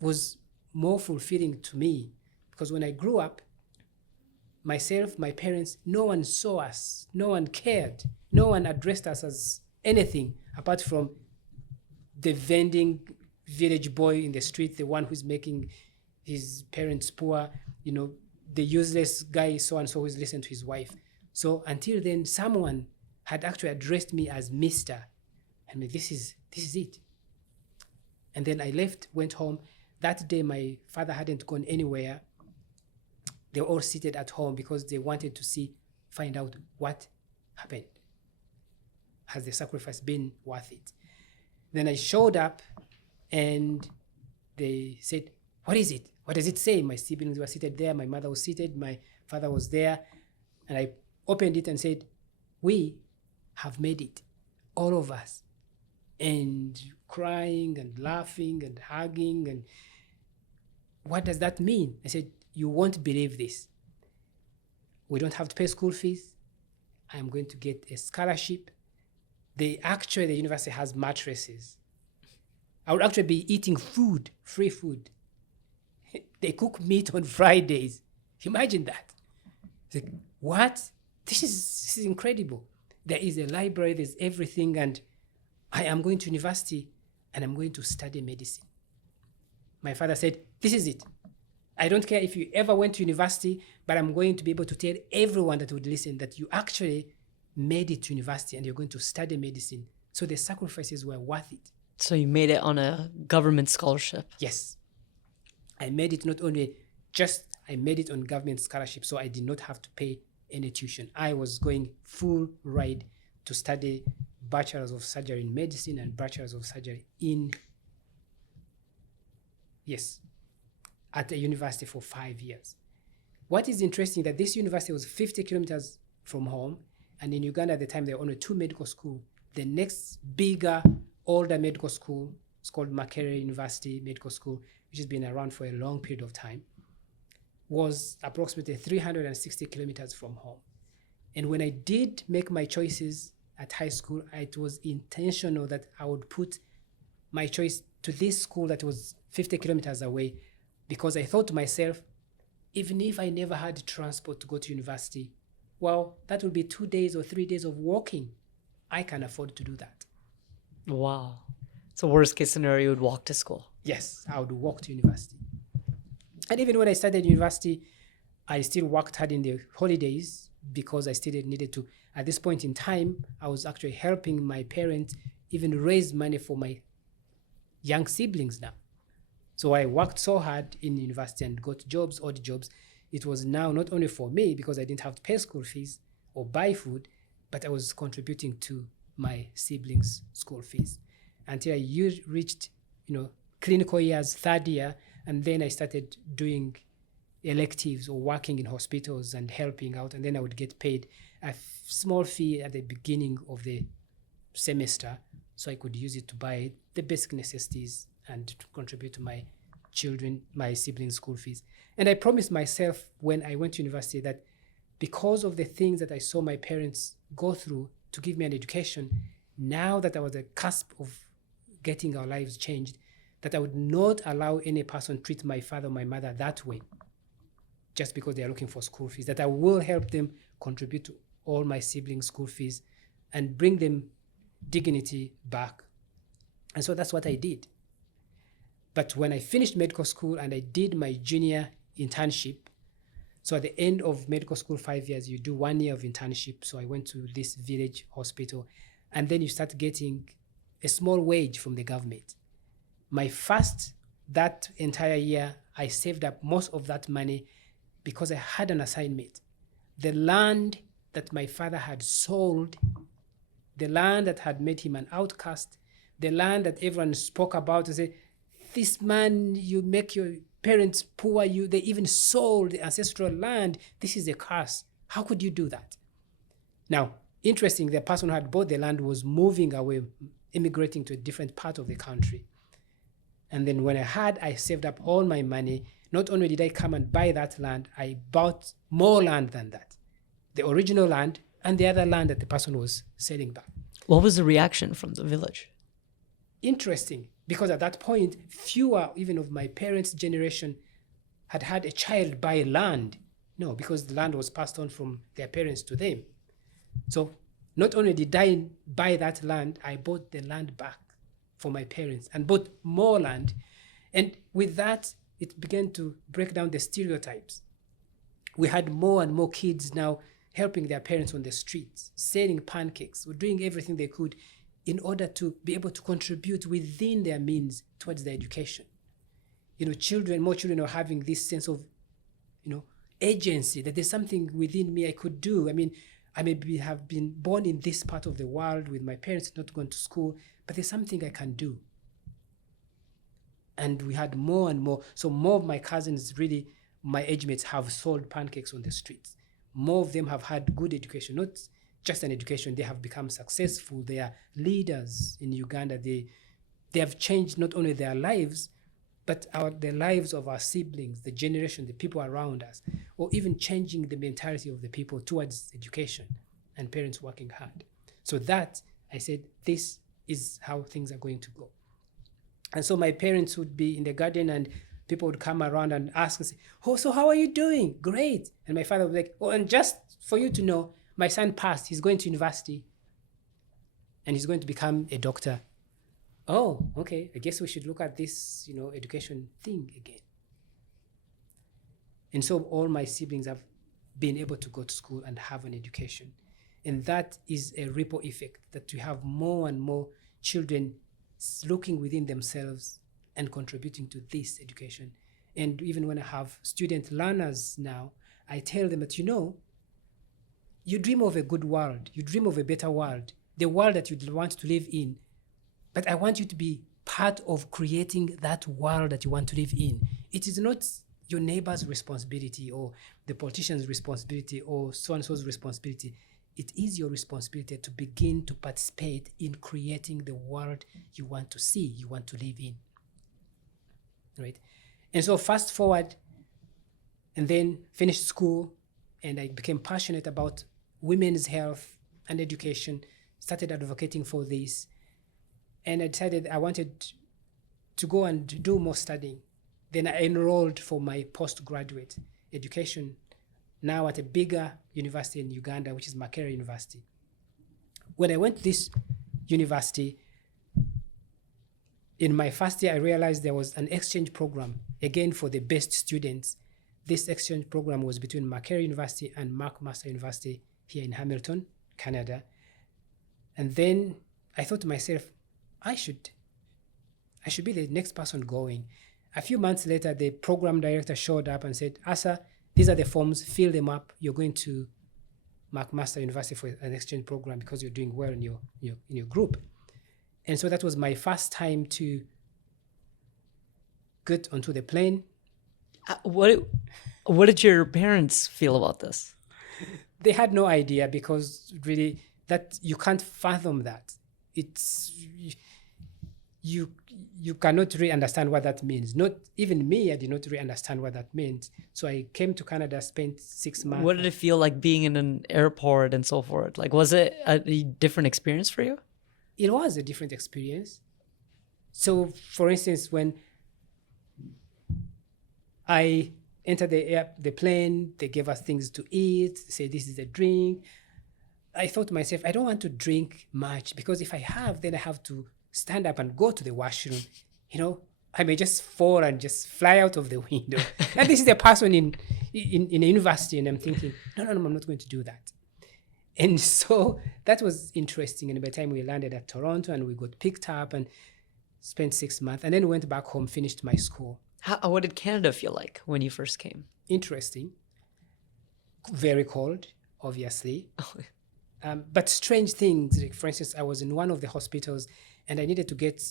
was more fulfilling to me, because when I grew up, myself, my parents, no one saw us, no one cared, no one addressed us as anything apart from the vending village boy in the street, the one who's making his parents poor, the useless guy so-and-so who's listening to his wife. So until then, someone had actually addressed me as Mr. And this is it. And then I left, went home. That day, my father hadn't gone anywhere. They were all seated at home because they wanted to find out what happened. Has the sacrifice been worth it? Then I showed up and they said, what is it? What does it say? My siblings were seated there. My mother was seated. My father was there. And I opened it and said, we have made it, all of us. And crying and laughing and hugging. And what does that mean? I said, you won't believe this. We don't have to pay school fees. I'm going to get a scholarship. The university has mattresses. I would actually be eating food, free food. They cook meat on Fridays. Imagine that. It's like, what? This is incredible. There is a library, there's everything, and I am going to university and I'm going to study medicine. My father said, this is it. I don't care if you ever went to university, but I'm going to be able to tell everyone that would listen that you actually made it to university and you're going to study medicine. So the sacrifices were worth it. So you made it on a government scholarship? Yes. I made it I made it on government scholarship, so I did not have to pay any tuition. I was going full ride to study bachelor's of surgery in medicine and bachelor's of surgery at a university for 5 years. What is interesting that this university was 50 kilometers from home, and in Uganda at the time there were only 2 medical schools. The next bigger, older medical school It's called Makerere University Medical School, which has been around for a long period of time, was approximately 360 kilometers from home. And when I did make my choices at high school, it was intentional that I would put my choice to this school that was 50 kilometers away, because I thought to myself, even if I never had transport to go to university, well, that would be 2 days or 3 days of walking. I can afford to do that. Wow. So worst case scenario, you would walk to school. Yes, I would walk to university. And even when I started university, I still worked hard in the holidays because I still needed to. At this point in time, I was actually helping my parents even raise money for my young siblings now. So I worked so hard in university and got jobs, odd jobs. It was now not only for me because I didn't have to pay school fees or buy food, but I was contributing to my siblings' school fees until I reached, clinical years, third year, and then I started doing electives or working in hospitals and helping out, and then I would get paid a small fee at the beginning of the semester so I could use it to buy the basic necessities and to contribute to my siblings' school fees. And I promised myself when I went to university that because of the things that I saw my parents go through to give me an education, now that I was at the cusp of getting our lives changed, that I would not allow any person treat my father or my mother that way just because they are looking for school fees, that I will help them contribute to all my siblings' school fees and bring them dignity back. And so that's what I did. But when I finished medical school and I did my junior internship, so at the end of medical school, 5 years, you do 1 year of internship. So I went to this village hospital, and then you start getting a small wage from the government. That entire year, I saved up most of that money because I had an assignment. The land that my father had sold, the land that had made him an outcast, the land that everyone spoke about and said, this man, you make your parents poor, they even sold the ancestral land. This is a curse. How could you do that? Now, interesting, the person who had bought the land was moving away, immigrating to a different part of the country. And then when I saved up all my money, not only did I come and buy that land, I bought more land than that. The original land and the other land that the person was selling back. What was the reaction from the village? Interesting, because at that point, fewer even of my parents' generation had a child buy land. No, because the land was passed on from their parents to them. So not only did I buy that land, I bought the land back for my parents and bought more land. And with that, it began to break down the stereotypes. We had more and more kids now helping their parents on the streets, selling pancakes, or doing everything they could in order to be able to contribute within their means towards their education. More children are having this sense of, agency, that there's something within me I could do. I maybe have been born in this part of the world with my parents not going to school, but there's something I can do. And we had more and more. So more of my cousins, really, my age mates, have sold pancakes on the streets. More of them have had good education, not just an education. They have become successful. They are leaders in Uganda. They have changed not only their lives, but the lives of our siblings, the generation, the people around us, or even changing the mentality of the people towards education and parents working hard. So that, I said, this is how things are going to go. And so my parents would be in the garden and people would come around and ask and say, oh, so how are you doing? Great. And my father would be like, oh, and just for you to know, my son passed. He's going to university and he's going to become a doctor. Oh, okay. I guess we should look at this, education thing again. And so all my siblings have been able to go to school and have an education. And that is a ripple effect, that we have more and more children looking within themselves and contributing to this education. And even when I have student learners now, I tell them that, you dream of a good world, you dream of a better world, the world that you'd want to live in. But I want you to be part of creating that world that you want to live in. It is not your neighbor's responsibility or the politician's responsibility or so-and-so's responsibility. it is your responsibility to begin to participate in creating the world you want to see, you want to live in. Right? And so fast forward, and then finished school, and I became passionate about women's health and education, started advocating for this, and I decided I wanted to go and do more studying. Then I enrolled for my postgraduate education, now at a bigger university in Uganda, which is Makerere University. When I went to this university, in my first year, I realized there was an exchange program, again, for the best students. This exchange program was between Makerere University and McMaster University here in Hamilton, Canada. And then I thought to myself, I should be the next person going. A few months later, the program director showed up and said, Asa, these are the forms, fill them up. You're going to McMaster University for an exchange program because you're doing well in your group. And so that was my first time to get onto the plane. What did your parents feel about this? They had no idea, because really that you can't fathom that. It's you cannot really understand what that means. Not even me, I did not really understand what that meant. So I came to Canada, spent 6 months. What did it feel like being in an airport and so forth? Like, was it a different experience for you? It was a different experience. So, for instance, when I entered the plane, they gave us things to eat, say this is a drink. I thought to myself, I don't want to drink much, because if I have, then I have to stand up and go to the washroom. I may just fall and just fly out of the window. And this is a person in a university, and I'm thinking, no, I'm not going to do that. And so that was interesting. And by the time we landed at Toronto, and we got picked up and spent 6 months, and then went back home, finished my school. What did Canada feel like when you first came? Interesting. Very cold, obviously. But strange things. Like, for instance, I was in one of the hospitals, and I needed to get,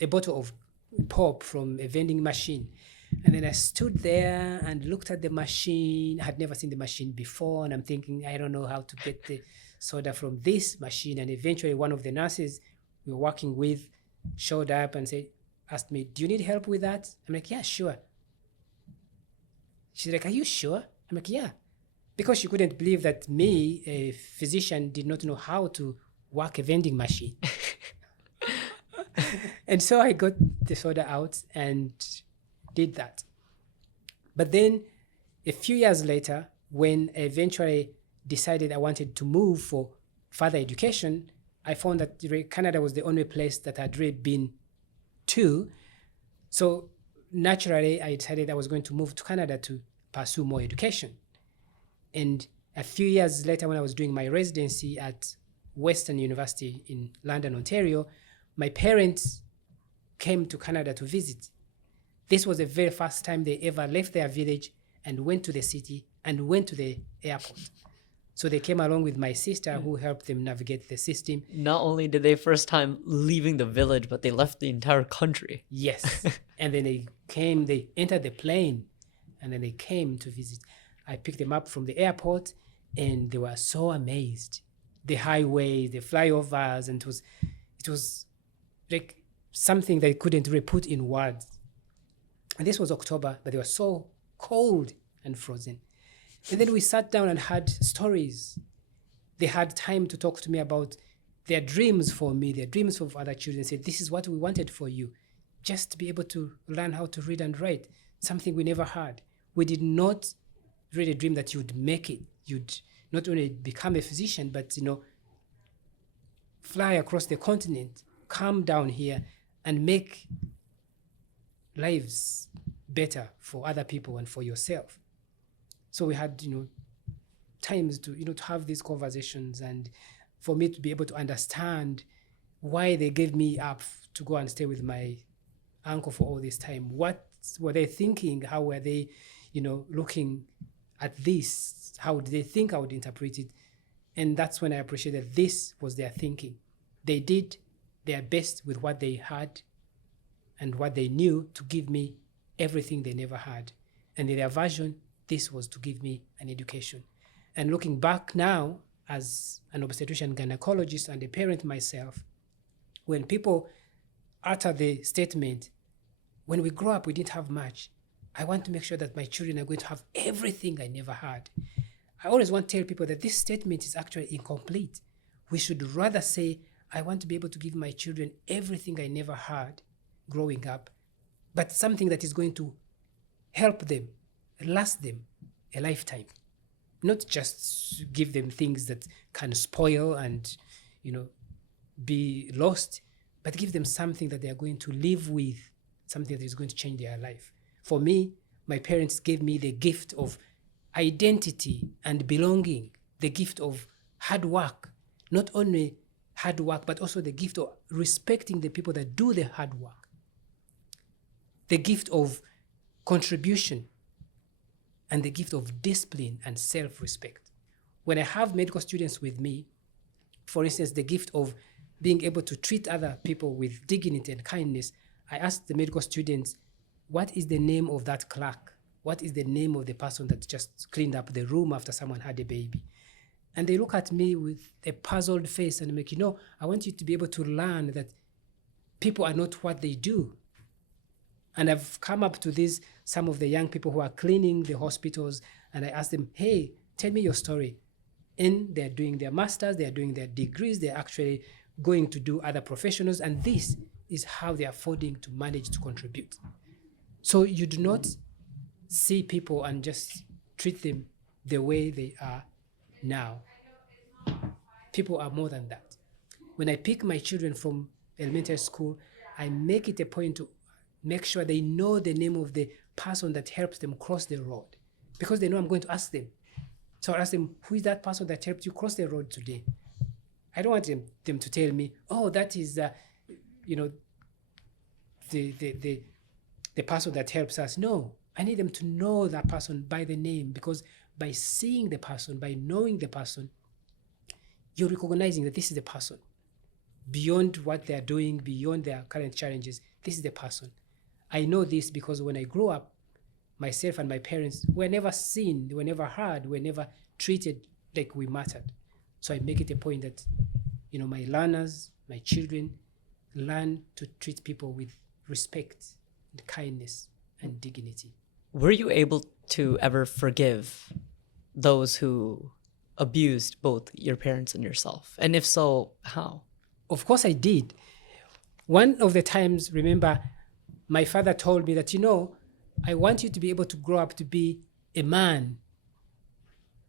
a bottle of pop from a vending machine. And then I stood there and looked at the machine. I had never seen the machine before, and I'm thinking, I don't know how to get the soda from this machine. And eventually one of the nurses we were working with showed up and asked me, do you need help with that? I'm like, yeah, sure. She's like, are you sure? I'm like, yeah. Because she couldn't believe that me, a physician, did not know how to work a vending machine. And so I got the soda out and did that. But then a few years later, when I eventually decided I wanted to move for further education, I found that Canada was the only place that I'd really been to. So naturally, I decided I was going to move to Canada to pursue more education. And a few years later, when I was doing my residency at Western University in London, Ontario, my parents came to Canada to visit. This was the very first time they ever left their village and went to the city and went to the airport. So they came along with my sister, who helped them navigate the system. Not only did they first time leaving the village, but they left the entire country. Yes. And then they entered the plane, and then they came to visit. I picked them up from the airport, and they were so amazed. The highway, the flyovers, and it was like something they couldn't really put in words. And this was October, but they were so cold and frozen. And then we sat down and had stories. They had time to talk to me about their dreams for me, their dreams for other children. They said, this is what we wanted for you, just to be able to learn how to read and write, something we never had. We did not really dream that you'd make it. You'd not only become a physician, but, fly across the continent, come down here and make lives better for other people and for yourself. So we had, times to have these conversations, and for me to be able to understand why they gave me up to go and stay with my uncle for all this time. What were they thinking? How were they, looking at this? How did they think I would interpret it? And that's when I appreciated this was their thinking. They did their best with what they had and what they knew to give me everything they never had. And in their version, this was to give me an education. And looking back now as an obstetrician-gynecologist and a parent myself, when people utter the statement, when we grow up, we didn't have much. I want to make sure that my children are going to have everything I never had. I always want to tell people that this statement is actually incomplete. We should rather say, I want to be able to give my children everything I never had growing up, but something that is going to help them, last them a lifetime. Not just give them things that can spoil and, be lost, but give them something that they are going to live with, something that is going to change their life. For me, my parents gave me the gift of identity and belonging, the gift of hard work, not only hard work, but also the gift of respecting the people that do the hard work, the gift of contribution, and the gift of discipline and self-respect. When I have medical students with me, for instance, the gift of being able to treat other people with dignity and kindness, I ask the medical students, what is the name of that clerk? What is the name of the person that just cleaned up the room after someone had a baby? And they look at me with a puzzled face and I'm like, I want you to be able to learn that people are not what they do. And I've come up to some of the young people who are cleaning the hospitals, and I ask them, hey, tell me your story. And they're doing their masters, they're doing their degrees, they're actually going to do other professionals, and this is how they're affording to manage to contribute. So you do not see people and just treat them the way they are now. People are more than that. When I pick my children from elementary school, I make it a point to make sure they know the name of the person that helps them cross the road, because they know I'm going to ask them. So I ask them, who is that person that helped you cross the road today? I don't want them to tell me, oh, that is, the person that helps us. No, I need them to know that person by the name, because by seeing the person, by knowing the person, you're recognizing that this is the person. Beyond what they're doing, beyond their current challenges, this is the person. I know this because when I grew up, myself and my parents were never seen, they were never heard, were never treated like we mattered. So I make it a point that, my learners, my children, learn to treat people with respect and kindness and dignity. Were you able to ever forgive those who abused both your parents and yourself? And if so, how? Of course I did. One of the times, remember, my father told me that, I want you to be able to grow up to be a man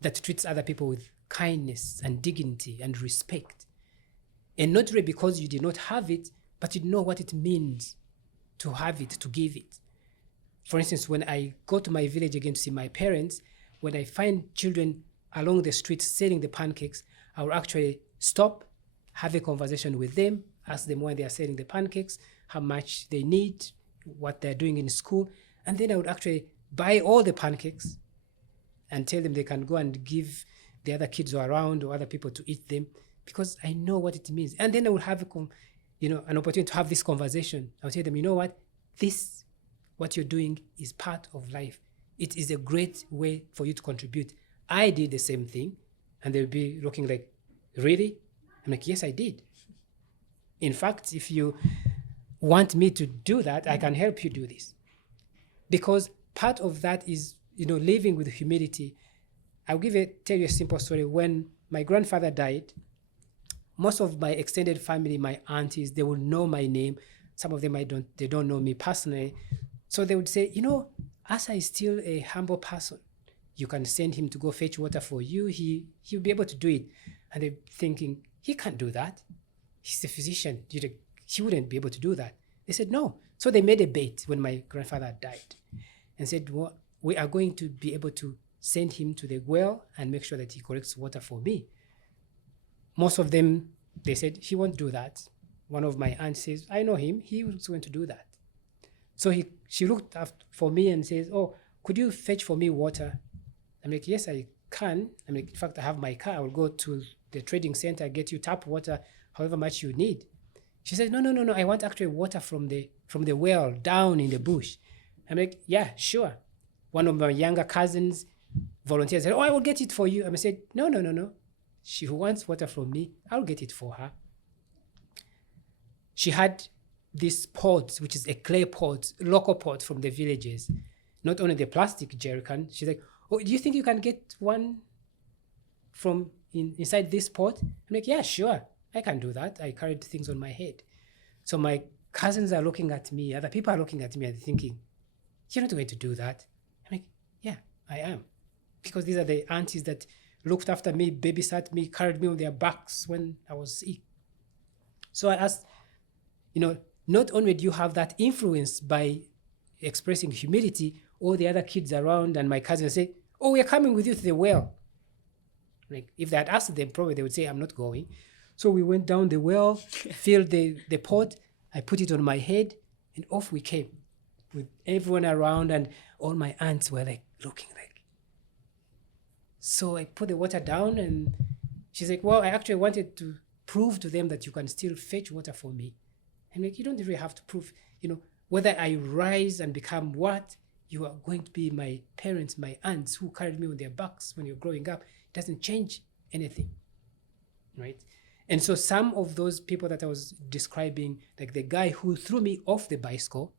that treats other people with kindness and dignity and respect. And not really because you did not have it, but you know what it means to have it, to give it. For instance, when I go to my village again to see my parents, when I find children along the street selling the pancakes, I will actually stop, have a conversation with them, ask them why they are selling the pancakes, how much they need, what they're doing in school, and then I would actually buy all the pancakes and tell them they can go and give the other kids who are around or other people to eat them, because I know what it means. And then I would have an opportunity to have this conversation. I would tell them, what you're doing is part of life. It is a great way for you to contribute. I did the same thing. And they'll be looking like, really? I'm like, yes, I did. In fact, if you want me to do that, I can help you do this. Because part of that is, living with humility. I'll tell you a simple story. When my grandfather died, most of my extended family, my aunties, they will know my name. Some of them they don't know me personally. So they would say, Asa is still a humble person. You can send him to go fetch water for you. He'll be able to do it. And they're thinking, he can't do that. He's a physician. He wouldn't be able to do that. They said, no. So they made a bet when my grandfather died and said, well, we are going to be able to send him to the well and make sure that he collects water for me. Most of them, they said, he won't do that. One of my aunts says, I know him. He was going to do that. So she looked for me and says, oh, could you fetch for me water? I'm like, yes, I can. I'm like, in fact, I have my car. I will go to the trading center, get you tap water, however much you need. She said, no. I want actually water from the well down in the bush. I'm like, yeah, sure. One of my younger cousins volunteers said, oh, I will get it for you. I said, no. She wants water from me, I'll get it for her. She had this pot, which is a clay pot, local pot from the villages, not only the plastic jerrycan. She's like, oh, do you think you can get one from inside this pot? I'm like, yeah, sure, I can do that. I carried things on my head. So my cousins are looking at me, other people are looking at me and thinking, you're not going to do that. I'm like, yeah, I am. Because these are the aunties that looked after me, babysat me, carried me on their backs when I was sick. So I asked, not only do you have that influence by expressing humility, all the other kids around and my cousins say, oh, we're coming with you to the well. Like, if they had asked them, probably they would say, I'm not going. So we went down the well, filled the pot, I put it on my head, and off we came with everyone around, and all my aunts were like looking like. So I put the water down, and she's like, well, I actually wanted to prove to them that you can still fetch water for me. I'm like, you don't really have to prove, whether I rise and become what, you are going to be my parents, my aunts who carried me on their backs when you're growing up. It doesn't change anything, right? And so some of those people that I was describing, like the guy who threw me off the bicycle,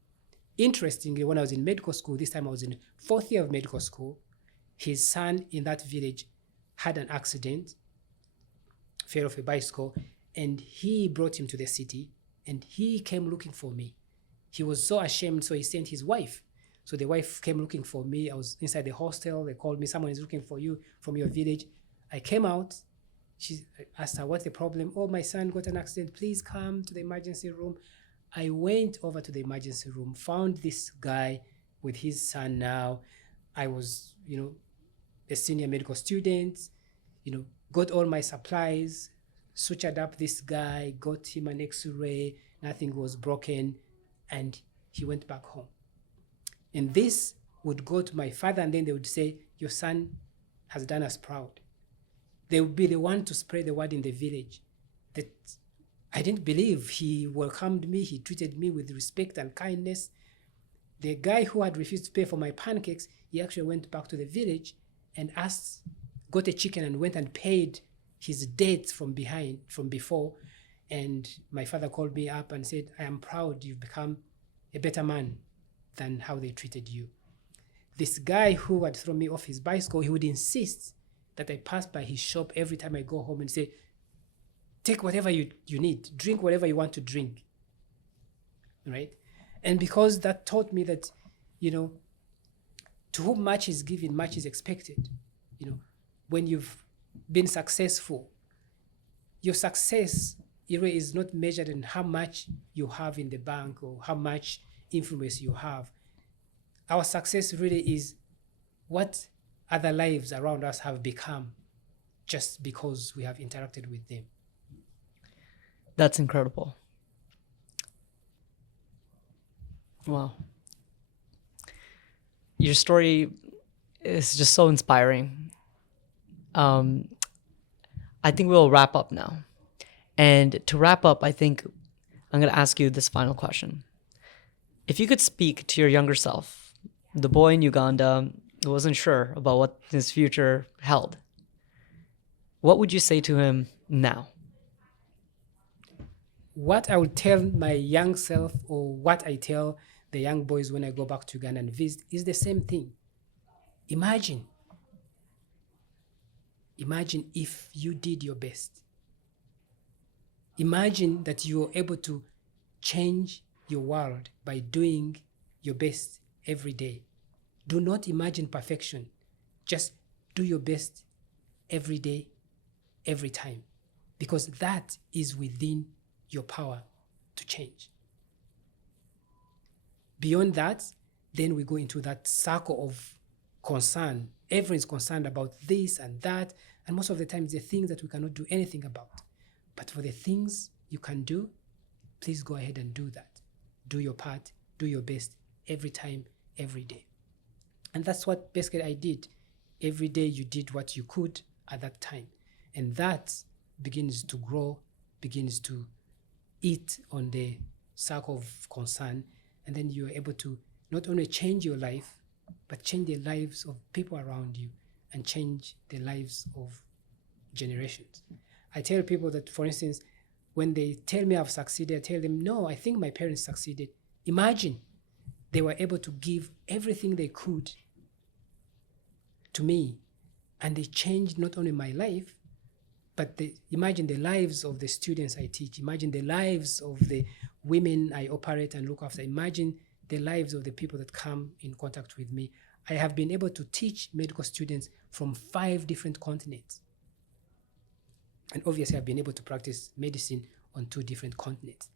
interestingly, when I was in medical school, this time I was in 4th year of medical school, his son in that village had an accident, fell off a bicycle, and he brought him to the city, and he came looking for me. He was so ashamed, so he sent his wife. So the wife came looking for me. I was inside the hostel. They called me, someone is looking for you from your village. I came out. She asked her, what's the problem? Oh, my son got an accident. Please come to the emergency room. I went over to the emergency room, found this guy with his son now. I was, a senior medical student, got all my supplies, sutured up this guy, got him an x-ray, nothing was broken, and he went back home. And this would go to my father, and then they would say, your son has done us proud. They would be the one to spread the word in the village that I didn't believe. He welcomed me, he treated me with respect and kindness. The guy who had refused to pay for my pancakes, he actually went back to the village and got a chicken and went and paid his debts from before. And my father called me up and said, I am proud you've become a better man than how they treated you. This guy who had thrown me off his bicycle, he would insist that I pass by his shop every time I go home and say, take whatever you need, drink whatever you want to drink, right? And because that taught me that, to whom much is given, much is expected. When you've been successful, your success is not measured in how much you have in the bank or how much influence you have. Our success really is what other lives around us have become just because we have interacted with them. That's incredible. Wow. Your story is just so inspiring. I think we'll wrap up now. And to wrap up, I think I'm going to ask you this final question. If you could speak to your younger self, the boy in Uganda who wasn't sure about what his future held, what would you say to him now? What I would tell my young self, or what I tell the young boys when I go back to Uganda and visit, is the same thing. Imagine if you did your best. Imagine that you were able to change your world by doing your best every day. Do not imagine perfection. Just do your best every day, every time, because that is within your power to change. Beyond that, then we go into that circle of concern. Everyone's concerned about this and that, and most of the time it's the things that we cannot do anything about. But for the things you can do, please go ahead and do that. Do your part, do your best every time, every day. And that's what basically I did. Every day you did what you could at that time. And that begins to grow, begins to eat on the circle of concern. And then you're able to not only change your life, but change the lives of people around you. and change the lives of generations. I tell people that, for instance, when they tell me I've succeeded, I tell them, no, I think my parents succeeded. Imagine they were able to give everything they could to me, and they changed not only my life, but imagine the lives of the students I teach. Imagine the lives of the women I operate and look after. Imagine the lives of the people that come in contact with me. I have been able to teach medical students from 5 different continents. And obviously, I've been able to practice medicine on 2 different continents.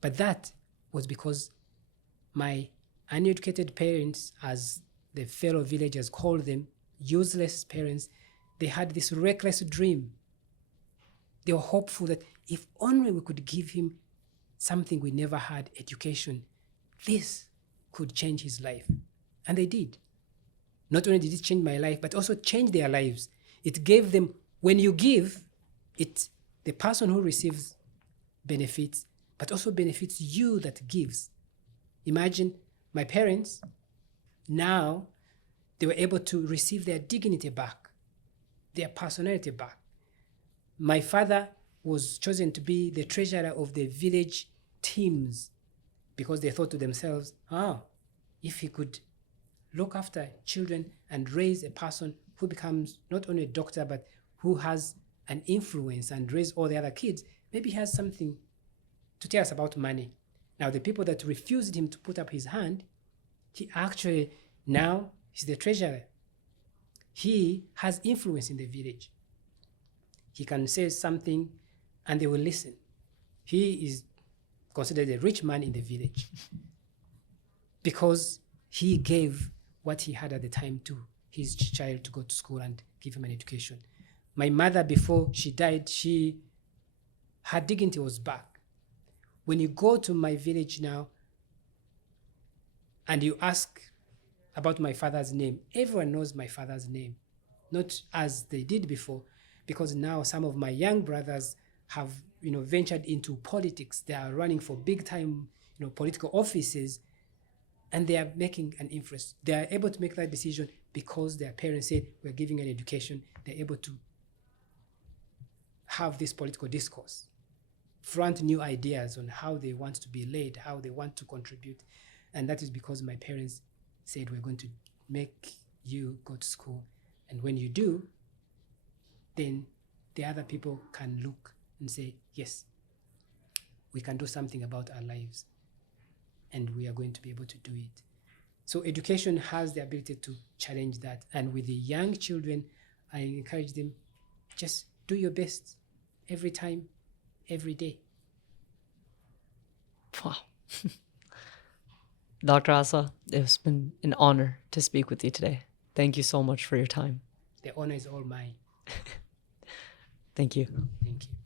But that was because my uneducated parents, as the fellow villagers call them, useless parents, they had this reckless dream. They were hopeful that if only we could give him something we never had, education, this could change his life. And they did. Not only did it change my life, but also change their lives. It gave them, when you give, the person who receives benefits, but also benefits you that gives. Imagine my parents, now they were able to receive their dignity back, their personality back. My father was chosen to be the treasurer of the village teams because they thought to themselves, if he could look after children and raise a person who becomes not only a doctor, but who has an influence and raise all the other kids, maybe he has something to tell us about money. Now, the people that refused him to put up his hand, he actually now he's the treasurer. He has influence in the village. He can say something and they will listen. He is considered a rich man in the village because he gave what he had at the time to his child to go to school and give him an education. My mother, before she died, her dignity was back. When you go to my village now and you ask about my father's name, everyone knows my father's name, not as they did before, because now some of my young brothers have ventured into politics. They are running for big time political offices, and they are making an influence. They are able to make that decision because their parents said, we're giving an education. They're able to have this political discourse, front new ideas on how they want to be led, how they want to contribute. And that is because my parents said, we're going to make you go to school. And when you do, then the other people can look and say, yes, we can do something about our lives. And we are going to be able to do it. So education has the ability to challenge that. And with the young children, I encourage them, just do your best every time, every day. Wow. Dr. Asa, it's been an honor to speak with you today. Thank you so much for your time. The honor is all mine. Thank you. Thank you.